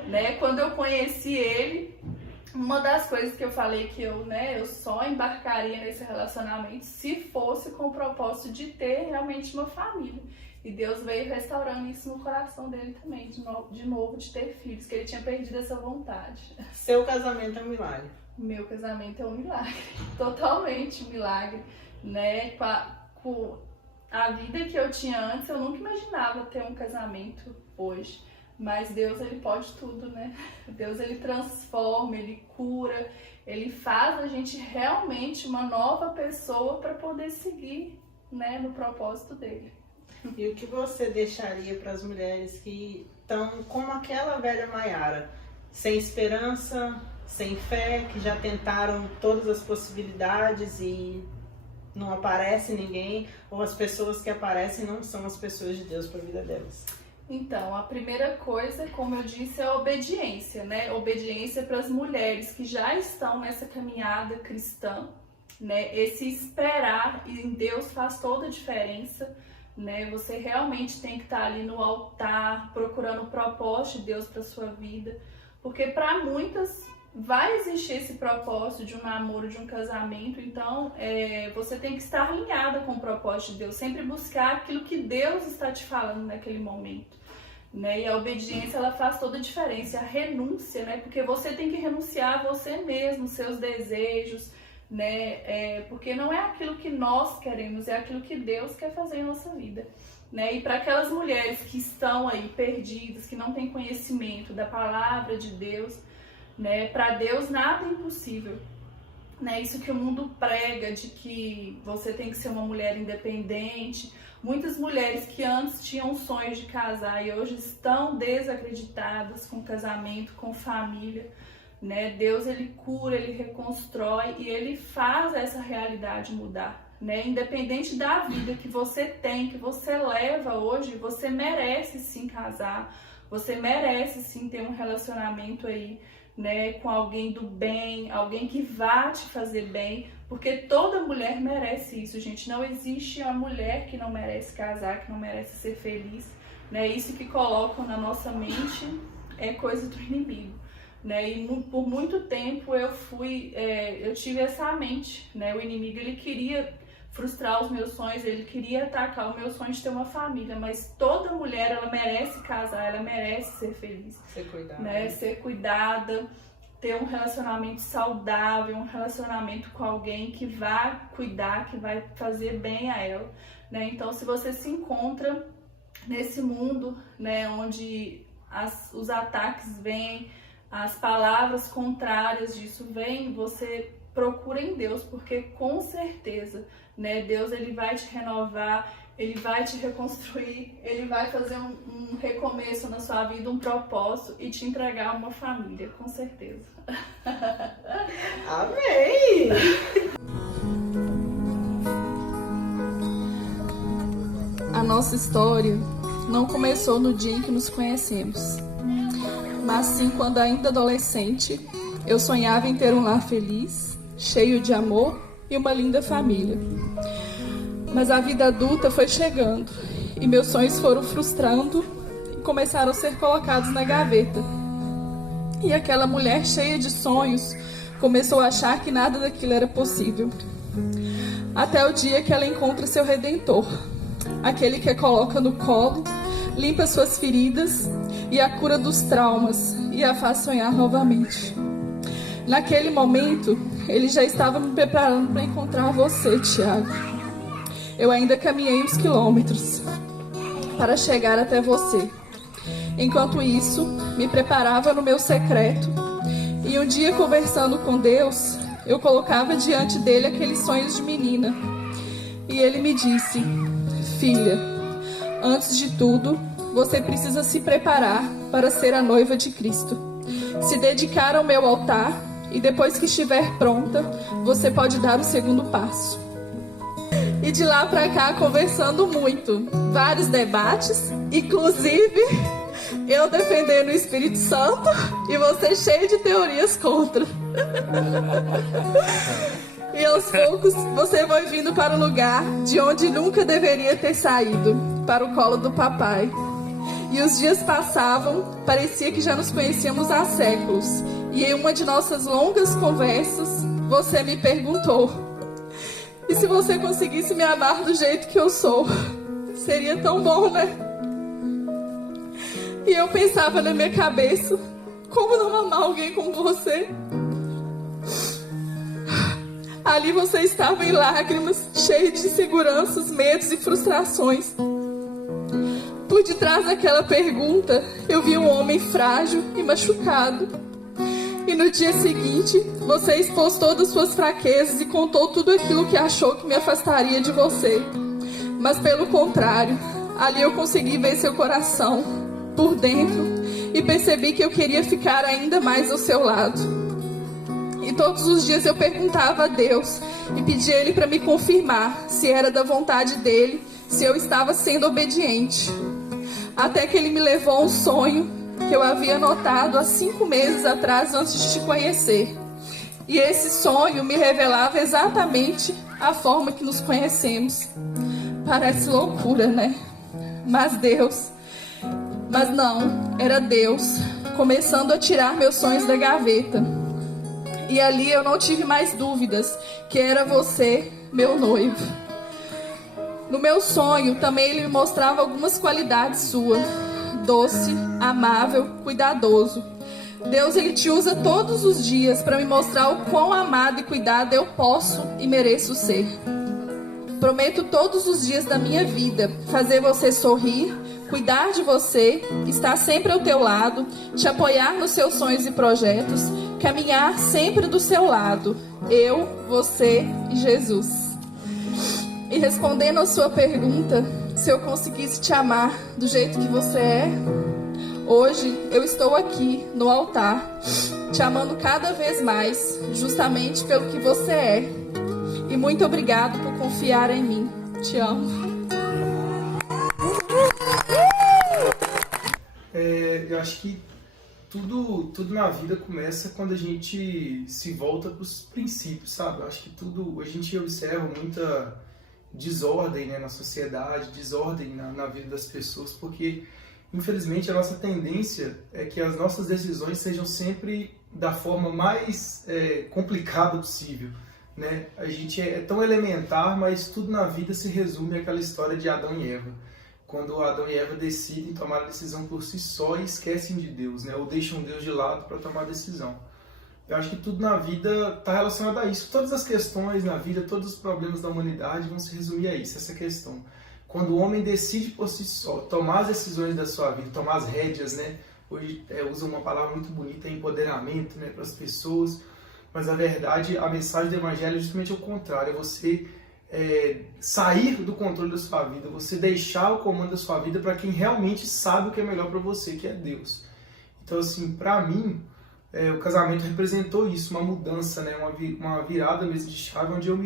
né? Quando eu conheci ele, uma das coisas que eu falei que eu só embarcaria nesse relacionamento se fosse com o propósito de ter realmente uma família. E Deus veio restaurando isso no coração dele também, de novo, de ter filhos, que ele tinha perdido essa vontade. Seu casamento é um milagre. Meu casamento é um milagre, totalmente um milagre, né? Com a vida que eu tinha antes, eu nunca imaginava ter um casamento hoje. Mas Deus, ele pode tudo, né? Deus, ele transforma, ele cura, ele faz a gente realmente uma nova pessoa para poder seguir, né, no propósito dele. E o que você deixaria para as mulheres que estão como aquela velha Maiara, sem esperança, sem fé, que já tentaram todas as possibilidades e não aparece ninguém, ou as pessoas que aparecem não são as pessoas de Deus para a vida delas? Então, a primeira coisa, como eu disse, é a obediência, né? Obediência para as mulheres que já estão nessa caminhada cristã, né? Esse esperar em Deus faz toda a diferença, né? Você realmente tem que estar ali no altar, procurando o propósito de Deus para sua vida, porque para muitas vai existir esse propósito de um namoro, de um casamento, então você tem que estar alinhada com o propósito de Deus, sempre buscar aquilo que Deus está te falando naquele momento, né? E a obediência, ela faz toda a diferença, a renúncia, né? Porque você tem que renunciar a você mesmo, seus desejos, né? Porque não é aquilo que nós queremos, é aquilo que Deus quer fazer em nossa vida, né? E para aquelas mulheres que estão aí perdidas, que não têm conhecimento da palavra de Deus, né? Para Deus nada é impossível, né? Isso que o mundo prega, de que você tem que ser uma mulher independente. Muitas mulheres que antes tinham sonhos de casar e hoje estão desacreditadas com casamento, com família, né? Deus, ele cura, ele reconstrói e ele faz essa realidade mudar, né? Independente da vida que você tem, que você leva hoje, você merece sim casar, você merece sim ter um relacionamento aí, né, com alguém do bem, alguém que vá te fazer bem, porque toda mulher merece isso, gente. Não existe uma mulher que não merece casar, que não merece ser feliz, né? Isso que colocam na nossa mente é coisa do inimigo, né? E por muito tempo eu tive essa mente, né? O inimigo, ele queria frustrar os meus sonhos, ele queria atacar o meu sonho de ter uma família, mas toda mulher, ela merece casar, ela merece ser feliz, ser cuidada, né? Ser cuidada, ter um relacionamento saudável, um relacionamento com alguém que vai cuidar, que vai fazer bem a ela, né? Então, se você se encontra nesse mundo, né, onde os ataques vêm, as palavras contrárias disso vêm, você procura em Deus, porque com certeza, né, Deus, ele vai te renovar, ele vai te reconstruir, ele vai fazer um recomeço na sua vida, um propósito e te entregar uma família, com certeza. Amém! A nossa história não começou no dia em que nos conhecemos, mas sim quando ainda adolescente, eu sonhava em ter um lar feliz, cheio de amor e uma linda família. Mas a vida adulta foi chegando e meus sonhos foram frustrando e começaram a ser colocados na gaveta. E aquela mulher cheia de sonhos começou a achar que nada daquilo era possível. Até o dia que ela encontra seu Redentor, aquele que a coloca no colo, limpa suas feridas e a cura dos traumas e a faz sonhar novamente. Naquele momento, ele já estava me preparando para encontrar você, Thiago. Eu ainda caminhei uns quilômetros para chegar até você. Enquanto isso, me preparava no meu secreto. E um dia, conversando com Deus, eu colocava diante dele aqueles sonhos de menina. E ele me disse: filha, antes de tudo, você precisa se preparar para ser a noiva de Cristo. Se dedicar ao meu altar e depois que estiver pronta, você pode dar o segundo passo. E de lá pra cá, conversando muito, vários debates, inclusive eu defendendo o Espírito Santo e você cheio de teorias contra. E aos poucos você vai vindo para o lugar de onde nunca deveria ter saído, para o colo do papai. E os dias passavam, parecia que já nos conhecíamos há séculos. E em uma de nossas longas conversas, você me perguntou: e se você conseguisse me amar do jeito que eu sou? Seria tão bom, né? E eu pensava na minha cabeça: como não amar alguém como você? Ali você estava em lágrimas, cheio de inseguranças, medos e frustrações. Por detrás daquela pergunta, eu vi um homem frágil e machucado. E no dia seguinte, você expôs todas as suas fraquezas e contou tudo aquilo que achou que me afastaria de você. Mas pelo contrário, ali eu consegui ver seu coração por dentro e percebi que eu queria ficar ainda mais ao seu lado. E todos os dias eu perguntava a Deus e pedia a Ele para me confirmar se era da vontade dEle, se eu estava sendo obediente. Até que Ele me levou a um sonho que eu havia notado há 5 meses atrás, antes de te conhecer. E esse sonho me revelava exatamente a forma que nos conhecemos. Parece loucura, né? Mas não, era Deus começando a tirar meus sonhos da gaveta. E ali eu não tive mais dúvidas que era você, meu noivo. No meu sonho também ele me mostrava algumas qualidades suas: doce, amável, cuidadoso. Deus, ele te usa todos os dias para me mostrar o quão amado e cuidado eu posso e mereço ser. Prometo todos os dias da minha vida fazer você sorrir, cuidar de você, estar sempre ao teu lado, te apoiar nos seus sonhos e projetos, caminhar sempre do seu lado, eu, você e Jesus. E respondendo a sua pergunta, se eu conseguisse te amar do jeito que você é, hoje eu estou aqui no altar, te amando cada vez mais, justamente pelo que você é. E muito obrigado por confiar em mim. Te amo. Eu acho que tudo na vida começa quando a gente se volta para os princípios, sabe? Eu acho que a gente observa muita desordem, né, na sociedade, desordem na vida das pessoas, porque infelizmente a nossa tendência é que as nossas decisões sejam sempre da forma mais complicada possível, né? A gente é tão elementar, mas tudo na vida se resume àquela história de Adão e Eva. Quando Adão e Eva decidem tomar a decisão por si só e esquecem de Deus, né? Ou deixam Deus de lado para tomar a decisão. Eu acho que tudo na vida está relacionado a isso. Todas as questões na vida, todos os problemas da humanidade vão se resumir a isso, essa questão. Quando o homem decide por si só tomar as decisões da sua vida, tomar as rédeas, né? Hoje usa uma palavra muito bonita, empoderamento, né, para as pessoas. Mas na verdade a mensagem do Evangelho é justamente o contrário. É você sair do controle da sua vida, você deixar o comando da sua vida para quem realmente sabe o que é melhor para você, que é Deus. Então, assim, para mim, o casamento representou isso, uma mudança, né? Uma virada mesmo de chave, onde eu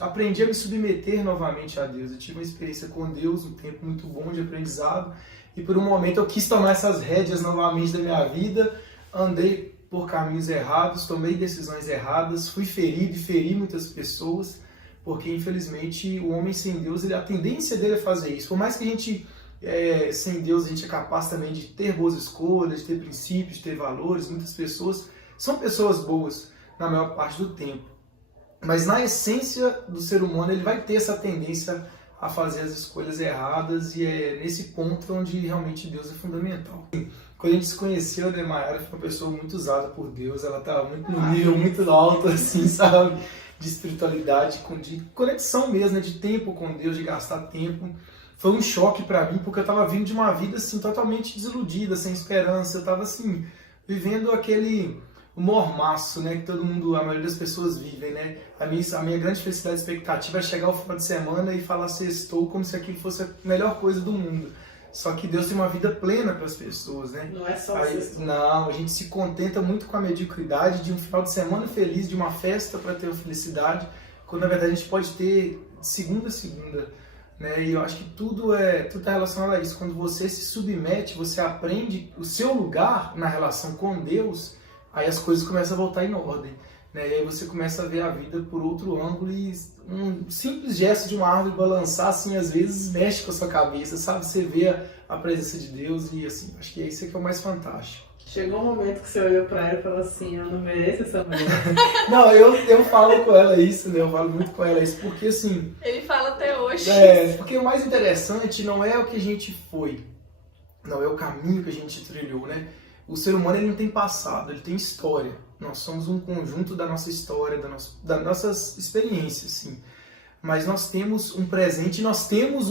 aprendi a me submeter novamente a Deus. Eu tive uma experiência com Deus, um tempo muito bom de aprendizado, e por um momento eu quis tomar essas rédeas novamente da minha vida, andei por caminhos errados, tomei decisões erradas, fui ferido e feri muitas pessoas, porque infelizmente o homem sem Deus, a tendência dele é fazer isso. Por mais que a gente, sem Deus, a gente é capaz também de ter boas escolhas, de ter princípios, de ter valores. Muitas pessoas são pessoas boas na maior parte do tempo. Mas na essência do ser humano, ele vai ter essa tendência a fazer as escolhas erradas, e é nesse ponto onde realmente Deus é fundamental. Quando a gente se conheceu, né, Mayara foi uma pessoa muito usada por Deus, ela estava muito no nível muito alto, assim, sabe? De espiritualidade, de conexão mesmo, né? De tempo com Deus, de gastar tempo. foi um choque para mim, porque eu tava vindo de uma vida assim totalmente desiludida, sem esperança. Eu tava assim, vivendo aquele mormaço, né, que todo mundo, a maioria das pessoas vivem, né? A minha grande felicidade e expectativa é chegar ao final de semana e falar sextou como se aquilo fosse a melhor coisa do mundo. Só que Deus tem uma vida plena para as pessoas, né? Não é só isso. Não, a gente se contenta muito com a mediocridade de um final de semana feliz, de uma festa para ter felicidade, quando na verdade a gente pode ter segunda a segunda, né? E eu acho que tudo tá relacionado a isso. Quando você se submete, você aprende o seu lugar na relação com Deus, aí as coisas começam a voltar em ordem, né? E aí você começa a ver a vida por outro ângulo e um simples gesto de uma árvore balançar, assim, às vezes mexe com a sua cabeça, sabe? Você vê a presença de Deus e, assim, acho que é isso que é o mais fantástico. Chegou um momento que você olhou pra ela e falou assim, eu não mereço essa mulher. Não, eu falo com ela isso, né? Eu falo muito com ela isso, porque, assim... Ele fala até hoje. Porque o mais interessante não é o que a gente foi, não é o caminho que a gente trilhou, né? O ser humano, ele não tem passado, ele tem história. Nós somos um conjunto da nossa história, das nossas experiências, sim. Mas nós temos um presente, nós temos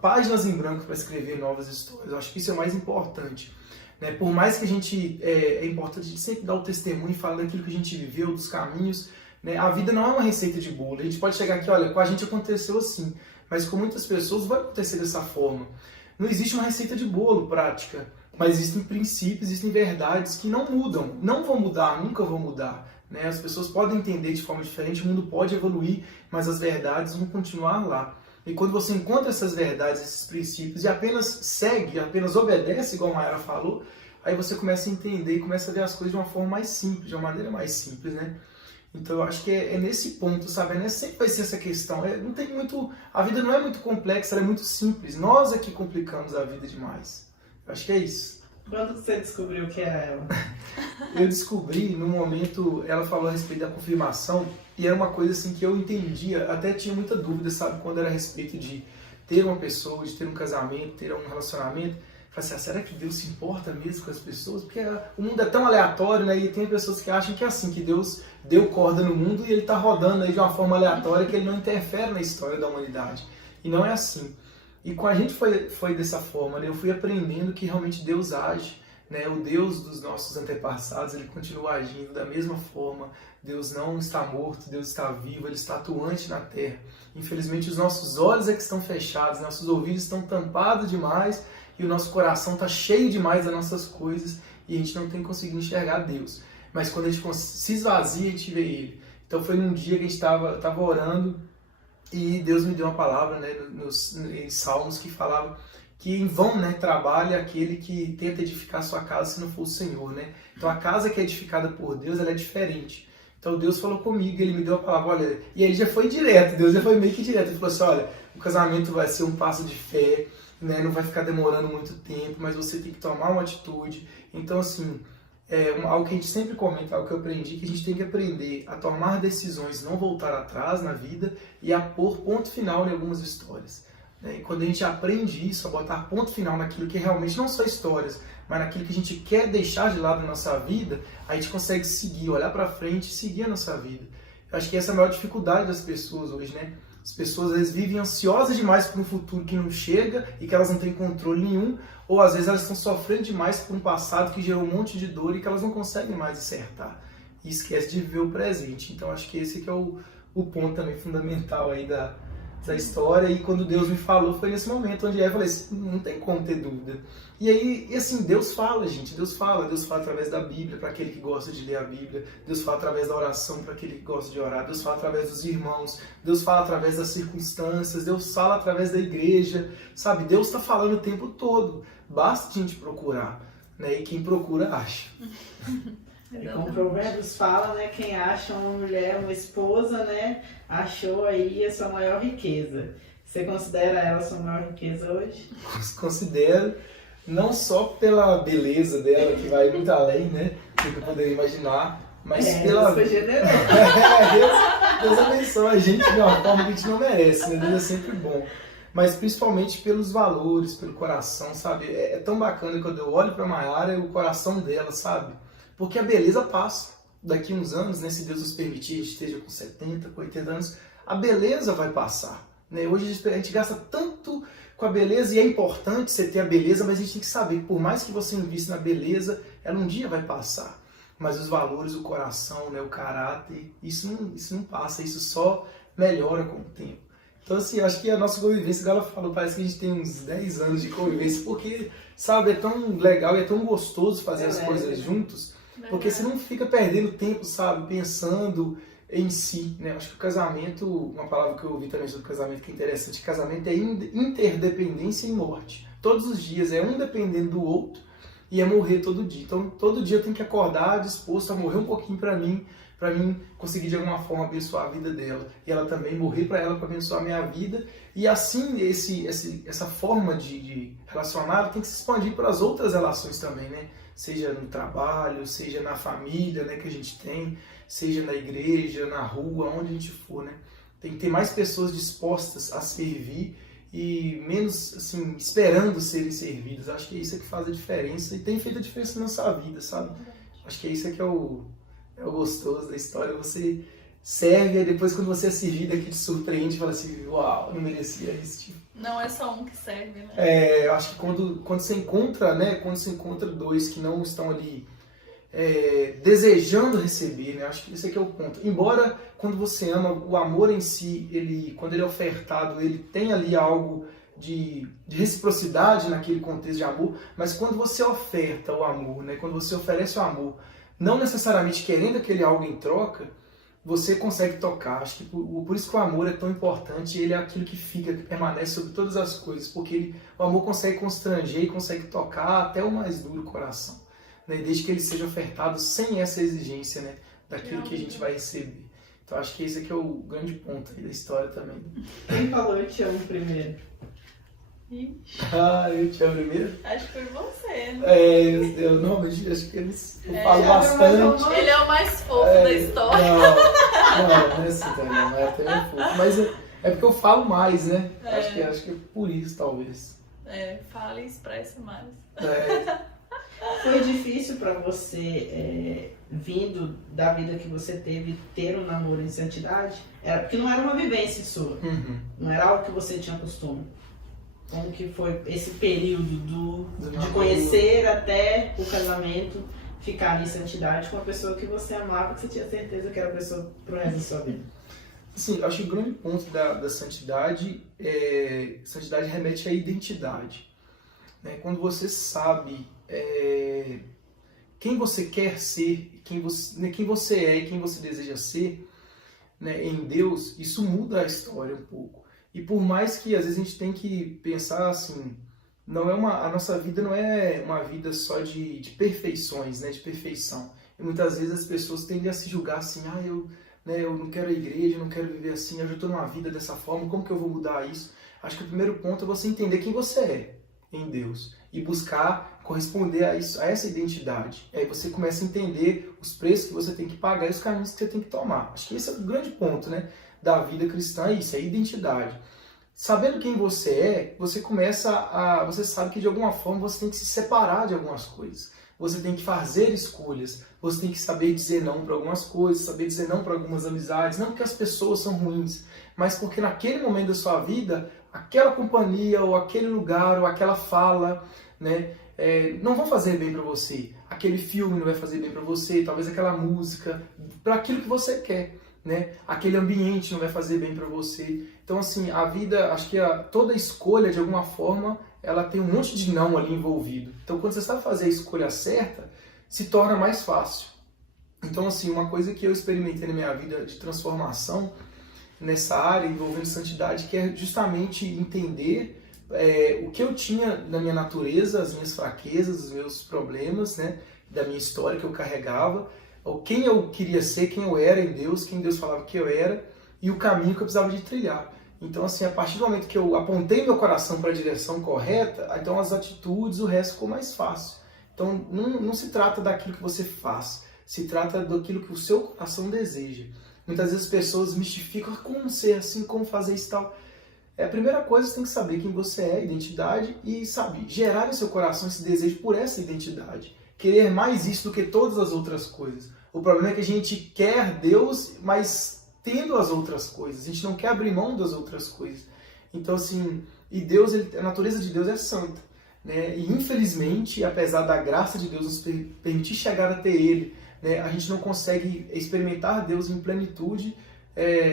páginas em branco para escrever novas histórias. Eu acho que isso é o mais importante, né? Por mais que a gente, é importante a gente sempre dar o testemunho e falar daquilo que a gente viveu, dos caminhos, né? A vida não é uma receita de bolo. A gente pode chegar aqui, olha, com a gente aconteceu assim, mas com muitas pessoas vai acontecer dessa forma. Não existe uma receita de bolo prática. Mas existem princípios, existem verdades que não mudam, não vão mudar, nunca vão mudar, né? As pessoas podem entender de forma diferente, o mundo pode evoluir, mas as verdades vão continuar lá. E quando você encontra essas verdades, esses princípios, e apenas segue, apenas obedece, igual a Mayara falou, aí você começa a entender e começa a ver as coisas de uma forma mais simples, de uma maneira mais simples, né? Então eu acho que é nesse ponto, sabe? Sempre vai ser essa questão. Não tem muito, a vida não é muito complexa, ela é muito simples. Nós é que complicamos a vida demais. Acho que é isso. Quando você descobriu que era ela? Eu descobri no momento, ela falou a respeito da confirmação, e era uma coisa assim que eu entendia, até tinha muita dúvida, sabe, quando era a respeito de ter uma pessoa, de ter um casamento, ter um relacionamento. Eu falei assim, será que Deus se importa mesmo com as pessoas? Porque o mundo é tão aleatório, né? E tem pessoas que acham que é assim, que Deus deu corda no mundo e ele está rodando aí de uma forma aleatória, que ele não interfere na história da humanidade. E não é assim. E com a gente foi dessa forma, né? Eu fui aprendendo que realmente Deus age, né? O Deus dos nossos antepassados, ele continua agindo da mesma forma. Deus não está morto, Deus está vivo, ele está atuante na terra. Infelizmente os nossos olhos é que estão fechados, nossos ouvidos estão tampados demais e o nosso coração está cheio demais das nossas coisas e a gente não tem conseguido enxergar Deus. Mas quando a gente se esvazia, a gente vê Ele. Então foi num dia que a gente estava orando, e Deus me deu uma palavra, né, em Salmos, que falava que em vão, né, trabalha aquele que tenta edificar a sua casa se não for o Senhor, né? Então a casa que é edificada por Deus, ela é diferente. Então Deus falou comigo, ele me deu a palavra, olha, e aí já foi direto, Deus já foi meio que direto. Ele falou assim, olha, o casamento vai ser um passo de fé, né, não vai ficar demorando muito tempo, mas você tem que tomar uma atitude. Então assim, algo que a gente sempre comenta, algo que eu aprendi, que a gente tem que aprender a tomar decisões, não voltar atrás na vida e a pôr ponto final em algumas histórias. E quando a gente aprende isso, a botar ponto final naquilo que realmente não são histórias, mas naquilo que a gente quer deixar de lado na nossa vida, a gente consegue seguir, olhar para frente e seguir a nossa vida. Eu acho que essa é a maior dificuldade das pessoas hoje, né? As pessoas às vezes vivem ansiosas demais por um futuro que não chega e que elas não têm controle nenhum, ou às vezes elas estão sofrendo demais por um passado que gerou um monte de dor e que elas não conseguem mais acertar. E esquece de viver o presente. Então acho que esse que é o ponto também fundamental aí da história. E quando Deus me falou, foi nesse momento onde eu falei assim, não tem como ter dúvida. E aí, assim, Deus fala, gente, Deus fala através da Bíblia, para aquele que gosta de ler a Bíblia, Deus fala através da oração, para aquele que gosta de orar, Deus fala através dos irmãos, Deus fala através das circunstâncias, Deus fala através da igreja, sabe? Deus está falando o tempo todo, basta a gente procurar, né? E quem procura, acha. E como Provérbios fala, né, quem acha uma mulher, uma esposa, né, achou aí a sua maior riqueza. Você considera ela a sua maior riqueza hoje? Considero, não só pela beleza dela, que vai muito além, né, do que eu poderia imaginar, mas pela... Deus foi generoso. Deus abençoa a gente de uma forma que a gente não merece, né? Deus é sempre bom. Mas principalmente pelos valores, pelo coração, sabe? É tão bacana quando eu olho pra Mayara e o coração dela, sabe? Porque a beleza passa. Daqui uns anos, né, se Deus nos permitir, a gente esteja com 70, com 80 anos, a beleza vai passar. Né? Hoje a gente gasta tanto com a beleza, e é importante você ter a beleza, mas a gente tem que saber que por mais que você invista na beleza, ela um dia vai passar. Mas os valores, o coração, né, o caráter, isso não passa, isso só melhora com o tempo. Então, assim, acho que a nossa convivência, igual ela falou, parece que a gente tem uns 10 anos de convivência, porque, sabe, é tão legal e é tão gostoso fazer as coisas juntos, porque você não fica perdendo tempo, sabe, pensando em si, né? Acho que o casamento, uma palavra que eu ouvi também sobre casamento que é interessante, casamento é interdependência e morte. Todos os dias é um dependendo do outro e é morrer todo dia. Então, todo dia eu tenho que acordar disposto a morrer um pouquinho para mim conseguir de alguma forma abençoar a vida dela. E ela também morrer para ela, para abençoar a minha vida. E assim, essa forma de relacionar tem que se expandir para as outras relações também, né? Seja no trabalho, seja na família, né, que a gente tem, seja na igreja, na rua, onde a gente for, né? Tem que ter mais pessoas dispostas a servir e menos, assim, esperando serem servidas. Acho que é isso que faz a diferença e tem feito a diferença na nossa vida, sabe? Acho que é isso que é o gostoso da história. Você serve e depois quando você é servido aqui te surpreende e fala assim, uau, não merecia isso. Tipo. Não é só um que serve, né? Eu acho que quando você encontra, né, quando você encontra dois que não estão ali desejando receber, né? Acho que esse aqui é o ponto. Embora quando você ama, o amor em si, quando ele é ofertado, ele tem ali algo de reciprocidade naquele contexto de amor, mas quando você oferta o amor, né? Quando você oferece o amor, não necessariamente querendo aquele algo em troca, você consegue tocar. Acho que por isso que o amor é tão importante, ele é aquilo que fica, que permanece sobre todas as coisas, porque o amor consegue constranger e consegue tocar até o mais duro coração, né? Desde que ele seja ofertado sem essa exigência, né, daquilo que a gente vai receber. Então acho que esse aqui é o grande ponto aí da história também. Quem falou eu te amo primeiro? Eu te amo primeiro? Acho que foi você, né? Eu normalmente acho que eles falam bastante. Ele é o mais fofo da história. Não é assim também, não é até fofo. Mas é porque eu falo mais, né? Acho que é por isso, talvez. Fala e expressa mais. Foi difícil pra você, vindo da vida que você teve, ter um namoro em santidade? Porque não era uma vivência sua. Uhum. Não era algo que você tinha costume. Como que foi esse período de conhecer até o casamento, ficar em santidade com uma pessoa que você amava, que você tinha certeza que era a pessoa pro resto da sua vida? Assim, acho que o grande ponto da santidade santidade remete à identidade, né? Quando você sabe quem você quer ser, quem você é e quem você deseja ser, né, em Deus, isso muda a história um pouco. E por mais que às vezes a gente tem que pensar assim, a nossa vida não é uma vida só de perfeições, né, de perfeição. E muitas vezes as pessoas tendem a se julgar assim, eu não quero a igreja, eu não quero viver assim, eu já estou numa vida dessa forma, como que eu vou mudar isso? Acho que o primeiro ponto é você entender quem você é em Deus e buscar corresponder a essa identidade. Aí você começa a entender os preços que você tem que pagar e os caminhos que você tem que tomar. Acho que esse é o grande ponto, né, da vida cristã, é isso, é a identidade. Sabendo quem você é, você você sabe que de alguma forma você tem que se separar de algumas coisas. Você tem que fazer escolhas, você tem que saber dizer não para algumas coisas, saber dizer não para algumas amizades, não porque as pessoas são ruins, mas porque naquele momento da sua vida, aquela companhia, ou aquele lugar, ou aquela fala, né, não vão fazer bem para você. Aquele filme não vai fazer bem para você, talvez aquela música, para aquilo que você quer, né? Aquele ambiente não vai fazer bem para você. Então, assim, a vida, acho que toda escolha, de alguma forma, ela tem um monte de não ali envolvido. Então, quando você sabe fazer a escolha certa, se torna mais fácil. Então, assim, uma coisa que eu experimentei na minha vida de transformação nessa área envolvendo santidade, que é justamente entender o que eu tinha na minha natureza, as minhas fraquezas, os meus problemas, né, da minha história que eu carregava, quem eu queria ser, quem eu era em Deus, quem Deus falava que eu era, e o caminho que eu precisava de trilhar. Então, assim, a partir do momento que eu apontei meu coração para a direção correta, então as atitudes, o resto ficou mais fácil. Então, não se trata daquilo que você faz, se trata daquilo que o seu coração deseja. Muitas vezes as pessoas mistificam como ser assim, como fazer isso e tal. A primeira coisa, você tem que saber quem você é, identidade, e sabe, gerar em seu coração esse desejo por essa identidade. Querer mais isso do que todas as outras coisas. O problema é que a gente quer Deus, mas tendo as outras coisas. A gente não quer abrir mão das outras coisas. Então, assim, E Deus, a natureza de Deus é santa, né? E infelizmente, apesar da graça de Deus nos permitir chegar até Ele, né, a gente não consegue experimentar Deus em plenitude,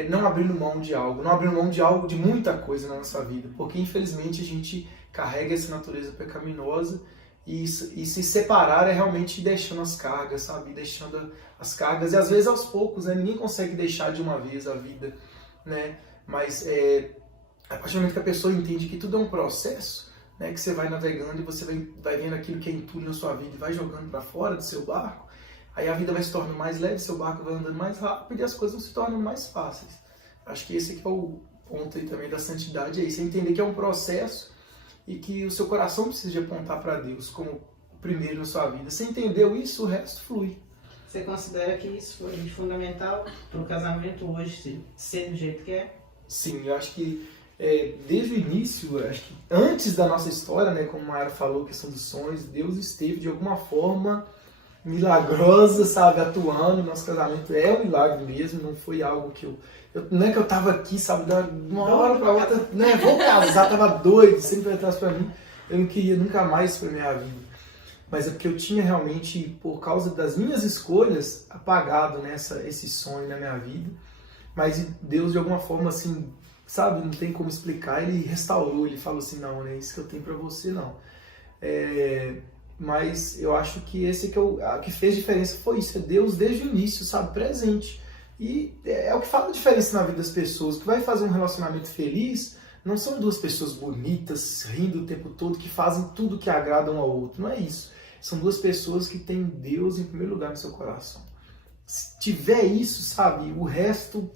não abrindo mão de algo, de muita coisa na nossa vida, porque infelizmente a gente carrega essa natureza pecaminosa e se separar é realmente deixando as cargas, sabe? Deixando as cargas, e às vezes aos poucos, né? Ninguém consegue deixar de uma vez a vida, né? Mas a partir do momento que a pessoa entende que tudo é um processo, né? Que você vai navegando e você vai vendo aquilo que é entulho na sua vida e vai jogando para fora do seu barco, aí a vida vai se tornando mais leve, seu barco vai andando mais rápido e as coisas vão se tornando mais fáceis. Acho que esse aqui é o ponto aí também da santidade, é você entender que é um processo e que o seu coração precisa de apontar para Deus como o primeiro na sua vida. Você entendeu isso, o resto flui. Você considera que isso foi fundamental para o casamento hoje ser do jeito que é? Sim, eu acho que desde o início, acho que antes da nossa história, né, como a Mayara falou, questão dos sonhos, Deus esteve de alguma forma milagrosa, sabe, atuando. Nosso casamento é um milagre mesmo, não foi algo que não é que eu tava aqui, sabe, de uma hora pra outra, né, vou casar, tava doido, sempre atrás pra mim, eu não queria nunca mais isso pra minha vida. Mas é porque eu tinha realmente, por causa das minhas escolhas, apagado, né, esse sonho na minha vida. Mas Deus, de alguma forma, assim, sabe, não tem como explicar, Ele restaurou, Ele falou assim, não, né, isso que eu tenho pra você, não. Mas eu acho que esse que fez diferença foi isso, é Deus desde o início, sabe, presente. E é o que faz a diferença na vida das pessoas. O que vai fazer um relacionamento feliz não são duas pessoas bonitas, rindo o tempo todo, que fazem tudo que agrada um ao outro. Não é isso. São duas pessoas que têm Deus em primeiro lugar no seu coração. Se tiver isso, sabe, o resto,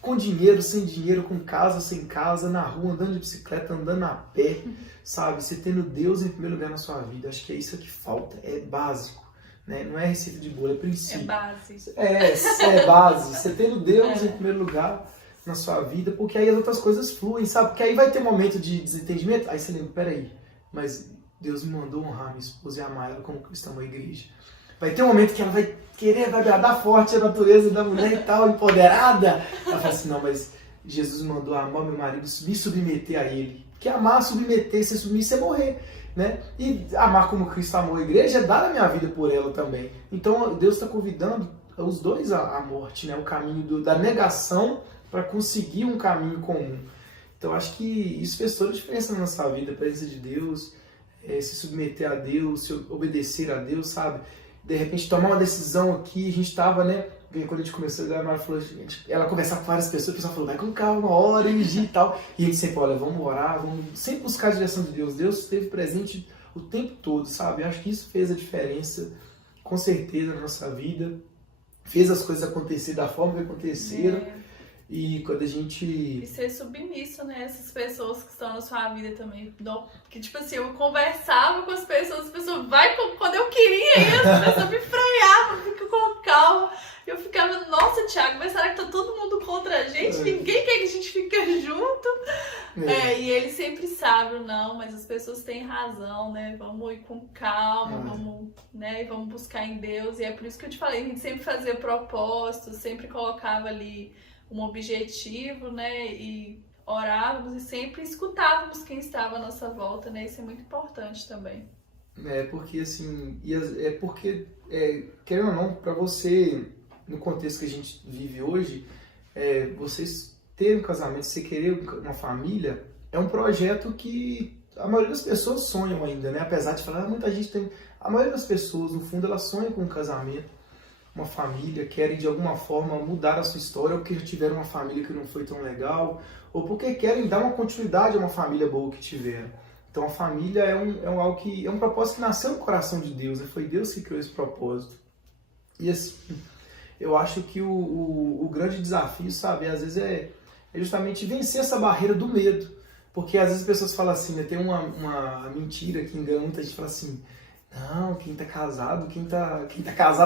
com dinheiro, sem dinheiro, com casa, sem casa, na rua, andando de bicicleta, andando a pé, sabe, você tendo Deus em primeiro lugar na sua vida. Acho que é isso que falta, é básico. Né? Não é receita de bolo, é princípio. É base. É base. Você tendo Deus em primeiro lugar na sua vida, porque aí as outras coisas fluem, sabe? Porque aí vai ter um momento de desentendimento, aí você lembra, peraí, mas Deus me mandou honrar minha esposa e amar ela como cristã na igreja. Vai ter um momento que ela vai agradar forte a natureza da mulher e tal, empoderada. Ela fala assim, não, mas Jesus me mandou amar meu marido, me submeter a ele. Porque amar, submeter, ser submisso é morrer. Né? E amar como Cristo amou a igreja é dar a minha vida por ela também. Então Deus está convidando os dois à morte, né? O caminho da negação para conseguir um caminho comum. Então acho que isso fez toda a diferença na nossa vida, a presença de Deus, se submeter a Deus, se obedecer a Deus, sabe? De repente tomar uma decisão aqui, a gente estava, né? Quando a gente começou, a Mara falou, ela conversava com várias pessoas, o pessoal falou, vai com calma, ora, e tal. E a gente sempre, olha, vamos orar, vamos sempre buscar a direção de Deus. Deus esteve presente o tempo todo, sabe? Eu acho que isso fez a diferença, com certeza, na nossa vida. Fez as coisas acontecer da forma que aconteceram. E quando a gente... E ser submisso, né? Essas pessoas que estão na sua vida também. Que, tipo assim, eu conversava com as pessoas vai quando eu queria isso, a pessoa me freava, fica com calma. Eu ficava, nossa, Thiago, mas será que tá todo mundo contra a gente? Ninguém quer que a gente fique junto? E ele sempre sabe, não, mas as pessoas têm razão, né? Vamos ir com calma, vamos buscar em Deus. E é por isso que eu te falei, a gente sempre fazia propósitos, sempre colocava ali um objetivo, né? E orávamos e sempre escutávamos quem estava à nossa volta, né? Isso é muito importante também. Porque assim, querendo ou não, para você, no contexto que a gente vive hoje, vocês terem um casamento, você querer uma família, é um projeto que a maioria das pessoas sonham ainda, né? Apesar de falar, muita gente tem... A maioria das pessoas, no fundo, elas sonham com um casamento, uma família, querem de alguma forma mudar a sua história, ou porque já tiveram uma família que não foi tão legal, ou porque querem dar uma continuidade a uma família boa que tiveram. Então a família é um propósito que nasceu no coração de Deus, né? Foi Deus que criou esse propósito. E assim, eu acho que o grande desafio, sabe, às vezes é justamente vencer essa barreira do medo. Porque às vezes as pessoas falam assim, né? Tem uma mentira que engana muita gente, fala assim, não, quem tá casado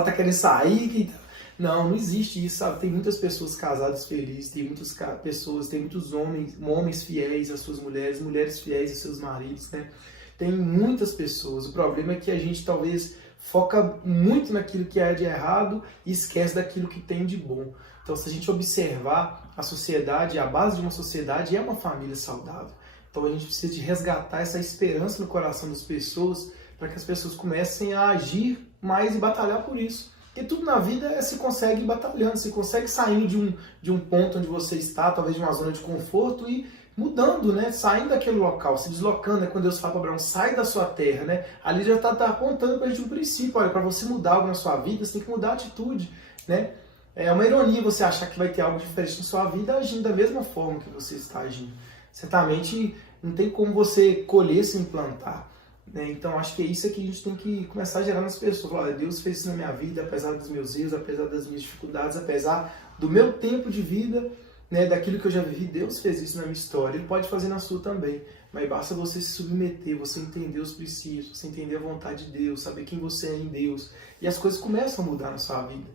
tá querendo sair, Não existe isso, sabe? Tem muitas pessoas casadas felizes, tem muitos homens fiéis às suas mulheres, mulheres fiéis aos seus maridos, né? Tem muitas pessoas. O problema é que a gente talvez foca muito naquilo que é de errado e esquece daquilo que tem de bom. Então, se a gente observar a sociedade, a base de uma sociedade é uma família saudável. Então a gente precisa de resgatar essa esperança no coração das pessoas para que as pessoas comecem a agir mais e batalhar por isso. Porque tudo na vida se consegue batalhando, se consegue saindo de um ponto onde você está, talvez de uma zona de conforto e mudando, né? Saindo daquele local, se deslocando, né? Quando Deus fala para Abraão, sai da sua terra, né? Ali já está apontando para a gente um princípio, olha, para você mudar algo na sua vida, você tem que mudar a atitude, né? É uma ironia você achar que vai ter algo diferente na sua vida agindo da mesma forma que você está agindo. Certamente não tem como você colher sem plantar, né? Então acho que é isso que a gente tem que começar a gerar nas pessoas. Olha, Deus fez isso na minha vida, apesar dos meus erros, apesar das minhas dificuldades, apesar do meu tempo de vida, né, daquilo que eu já vivi, Deus fez isso na minha história, Ele pode fazer na sua também, mas basta você se submeter, você entender os princípios, você entender a vontade de Deus, saber quem você é em Deus, e as coisas começam a mudar na sua vida,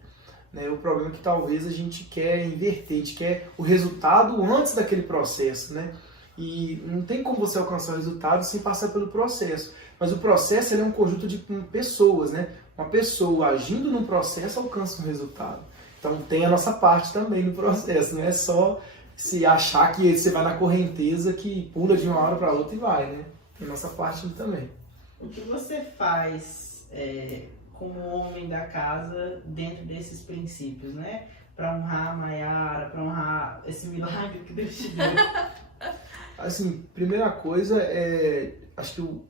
né? O problema é que talvez a gente quer inverter, a gente quer o resultado antes daquele processo, né? E não tem como você alcançar o resultado sem passar pelo processo, mas o processo ele é um conjunto de pessoas, né? Uma pessoa agindo no processo alcança um resultado. Então tem a nossa parte também no processo, não é só se achar que você vai na correnteza que pula de uma hora para outra e vai, né? Tem a nossa parte também. O que você faz como homem da casa dentro desses princípios, né? Para honrar a Mayara, para honrar esse milagre que Deus te deu? Assim, primeira coisa acho que de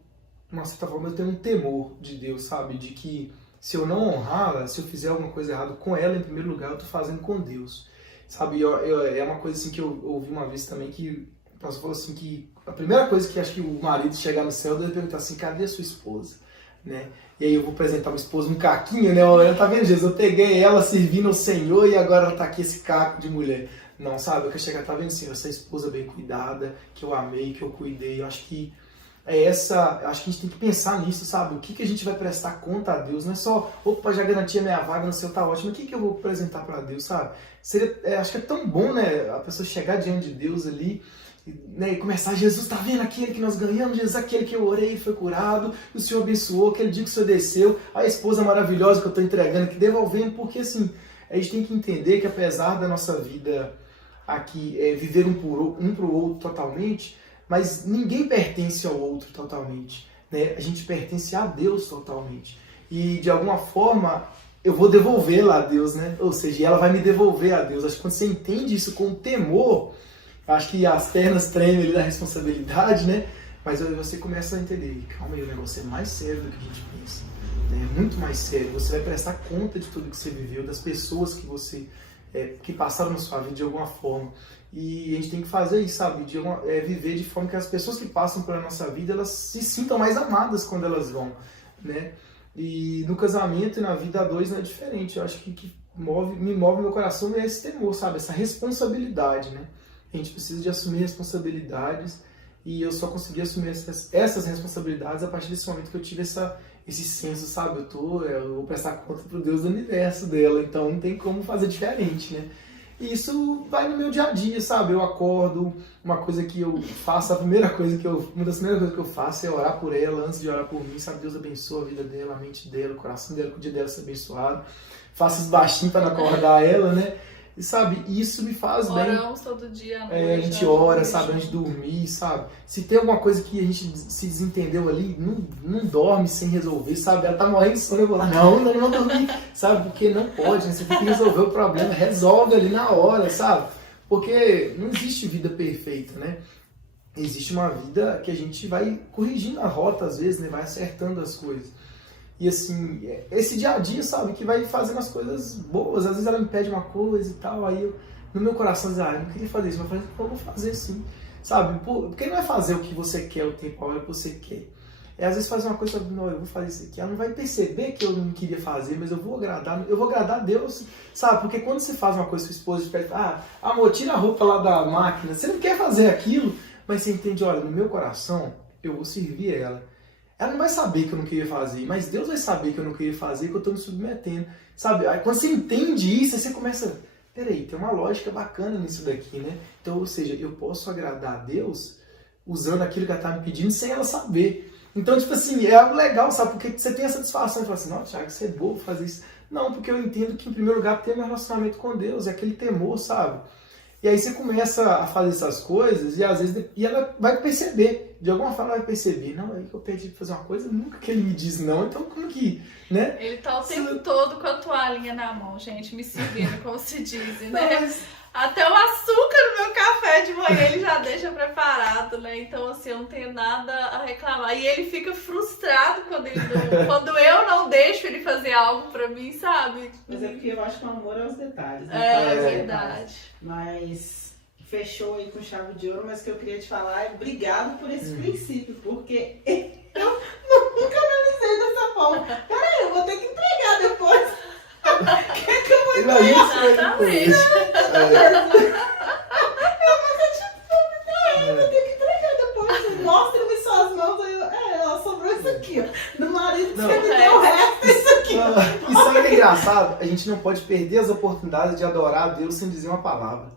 uma certa forma eu tenho um temor de Deus, sabe? De que se eu não honrá-la, se eu fizer alguma coisa errada com ela, em primeiro lugar, eu estou fazendo com Deus. Sabe, é uma coisa assim que eu ouvi uma vez também, que o pastor falou assim, que a primeira coisa que acho que o marido chegar no céu deve perguntar assim, cadê a sua esposa? Né? E aí eu vou apresentar uma esposa, um caquinho, né? Olha, tá vendo, Jesus? Eu peguei ela servindo ao Senhor e agora ela tá aqui, esse caco de mulher. Não, sabe? Eu quero chegar, tá vendo, Senhor? Essa esposa bem cuidada, que eu amei, que eu cuidei. Eu acho que acho que a gente tem que pensar nisso, sabe? O que a gente vai prestar conta a Deus? Não é só, opa, já garanti a minha vaga no céu, tá ótimo. O que eu vou apresentar para Deus, sabe? Acho que é tão bom, né? A pessoa chegar diante de Deus ali, né, e começar, Jesus, tá vendo aquele que nós ganhamos? Jesus, aquele que eu orei foi curado, o Senhor abençoou, aquele dia que o Senhor desceu, a esposa maravilhosa que eu tô entregando, que devolvendo, porque assim, a gente tem que entender que apesar da nossa vida aqui viver um pro outro totalmente, mas ninguém pertence ao outro totalmente, né? A gente pertence a Deus totalmente. E de alguma forma eu vou devolvê-la a Deus, né? Ou seja, ela vai me devolver a Deus. Acho que quando você entende isso com temor, acho que as pernas tremem ali da responsabilidade, né? Mas você começa a entender, calma aí, o negócio é mais sério do que a gente pensa, né? Muito mais sério. Você vai prestar conta de tudo que você viveu, das pessoas que você que passaram na sua vida de alguma forma. E a gente tem que fazer isso, sabe? Viver de forma que as pessoas que passam pela nossa vida, elas se sintam mais amadas quando elas vão, né? E no casamento e na vida a dois não é diferente. Eu acho que me move meu coração é esse temor, sabe? Essa responsabilidade, né? A gente precisa de assumir responsabilidades e eu só consegui assumir essas responsabilidades a partir desse momento que eu tive esse senso, sabe? Eu vou prestar conta pro Deus do universo dela, então não tem como fazer diferente, né? E isso vai no meu dia a dia, sabe? Eu acordo, uma coisa que eu faço, uma das primeiras coisas que eu faço é orar por ela antes de orar por mim, sabe? Deus abençoa a vida dela, a mente dela, o coração dela, que o dia dela seja abençoado. Faço isso baixinho para não acordar ela, né? E sabe, isso me faz bem. Oramos todo dia à noite. A gente ora, sabe, antes de dormir, sabe? Se tem alguma coisa que a gente se desentendeu ali, não dorme sem resolver, sabe? Ela tá morrendo de sono, eu vou lá, não vou dormir, sabe? Porque não pode, né? Você tem que resolver o problema, resolve ali na hora, sabe? Porque não existe vida perfeita, né? Existe uma vida que a gente vai corrigindo a rota às vezes, né? Vai acertando as coisas. E assim, esse dia a dia, sabe, que vai fazendo as coisas boas. Às vezes ela me pede uma coisa e tal, aí eu, no meu coração, eu não queria fazer isso, mas eu vou fazer sim, sabe? Porque não é fazer o que você quer, o tempo, a hora que você quer. Às vezes fazer uma coisa, não, eu vou fazer isso aqui, ela não vai perceber que eu não queria fazer, mas eu vou agradar a Deus, sabe? Porque quando você faz uma coisa com a esposa, você pede, amor, tira a roupa lá da máquina, você não quer fazer aquilo, mas você entende, olha, no meu coração, eu vou servir ela. Ela não vai saber que eu não queria fazer, mas Deus vai saber que eu não queria fazer, que eu estou me submetendo, sabe? Aí quando você entende isso, aí você começa, peraí, tem uma lógica bacana nisso daqui, né? Então, ou seja, eu posso agradar a Deus usando aquilo que ela está me pedindo sem ela saber. Então, tipo assim, é algo legal, sabe? Porque você tem a satisfação de falar assim, não, Thiago, isso é bobo fazer isso. Não, porque eu entendo que em primeiro lugar tem meu relacionamento com Deus, é aquele temor, sabe? E aí você começa a fazer essas coisas e às vezes e ela vai perceber, de alguma forma ela vai perceber, não, aí que eu pedi pra fazer uma coisa, nunca que ele me diz não, então como que, né? Ele tá o tempo todo com a toalhinha na mão, gente, me servindo, como se diz, né? Mas... Até o açúcar no meu café de manhã ele já deixa preparado, né? Então, assim, eu não tenho nada a reclamar. E ele fica frustrado quando eu não deixo ele fazer algo pra mim, sabe? Mas é porque eu acho que o amor é os detalhes. Né? É verdade. Mas fechou aí com chave de ouro, mas o que eu queria te falar é obrigado por esse princípio, porque eu nunca analisei dessa forma. Peraí, eu vou ter que entregar depois. O que é que eu vou entregar? Exatamente. Eu nunca tinha eu vou ter que entregar depois. Mostra-me suas mãos. Aí sobrou isso aqui, ó. No marido você me deu o resto, isso aqui. E sabe o que é engraçado? A gente não pode perder as oportunidades de adorar a Deus sem dizer uma palavra.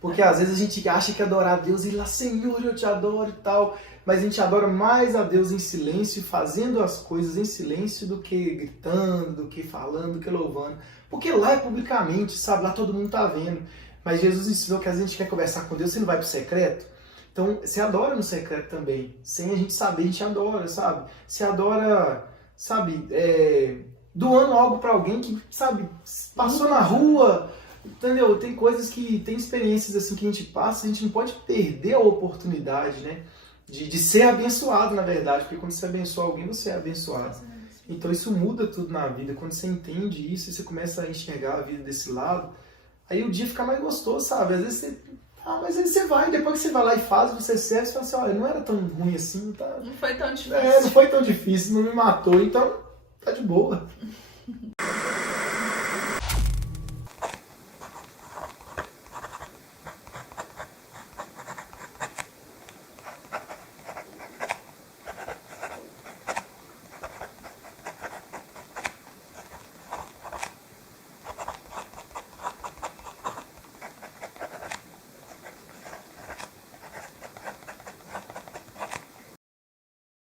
Porque às vezes a gente acha que adorar a Deus e lá, Senhor, eu te adoro e tal. Mas a gente adora mais a Deus em silêncio, fazendo as coisas em silêncio, do que gritando, do que falando, do que louvando. Porque lá é publicamente, sabe? Lá todo mundo tá vendo. Mas Jesus ensinou que às vezes a gente quer conversar com Deus, você não vai pro secreto. Então, você adora no secreto também. Sem a gente saber, a gente adora, sabe? Você adora, sabe, doando algo pra alguém que, sabe, passou na rua, entendeu? Tem coisas que, tem experiências assim que a gente passa, a gente não pode perder a oportunidade, né? De ser abençoado, na verdade, porque quando você abençoa alguém, você é abençoado. Então isso muda tudo na vida. Quando você entende isso e você começa a enxergar a vida desse lado, aí o dia fica mais gostoso, sabe? Às vezes você... mas aí você vai, depois que você vai lá e faz, você serve, você fala assim, olha, não era tão ruim assim, tá? Não foi tão difícil. Não foi tão difícil, não me matou, então tá de boa.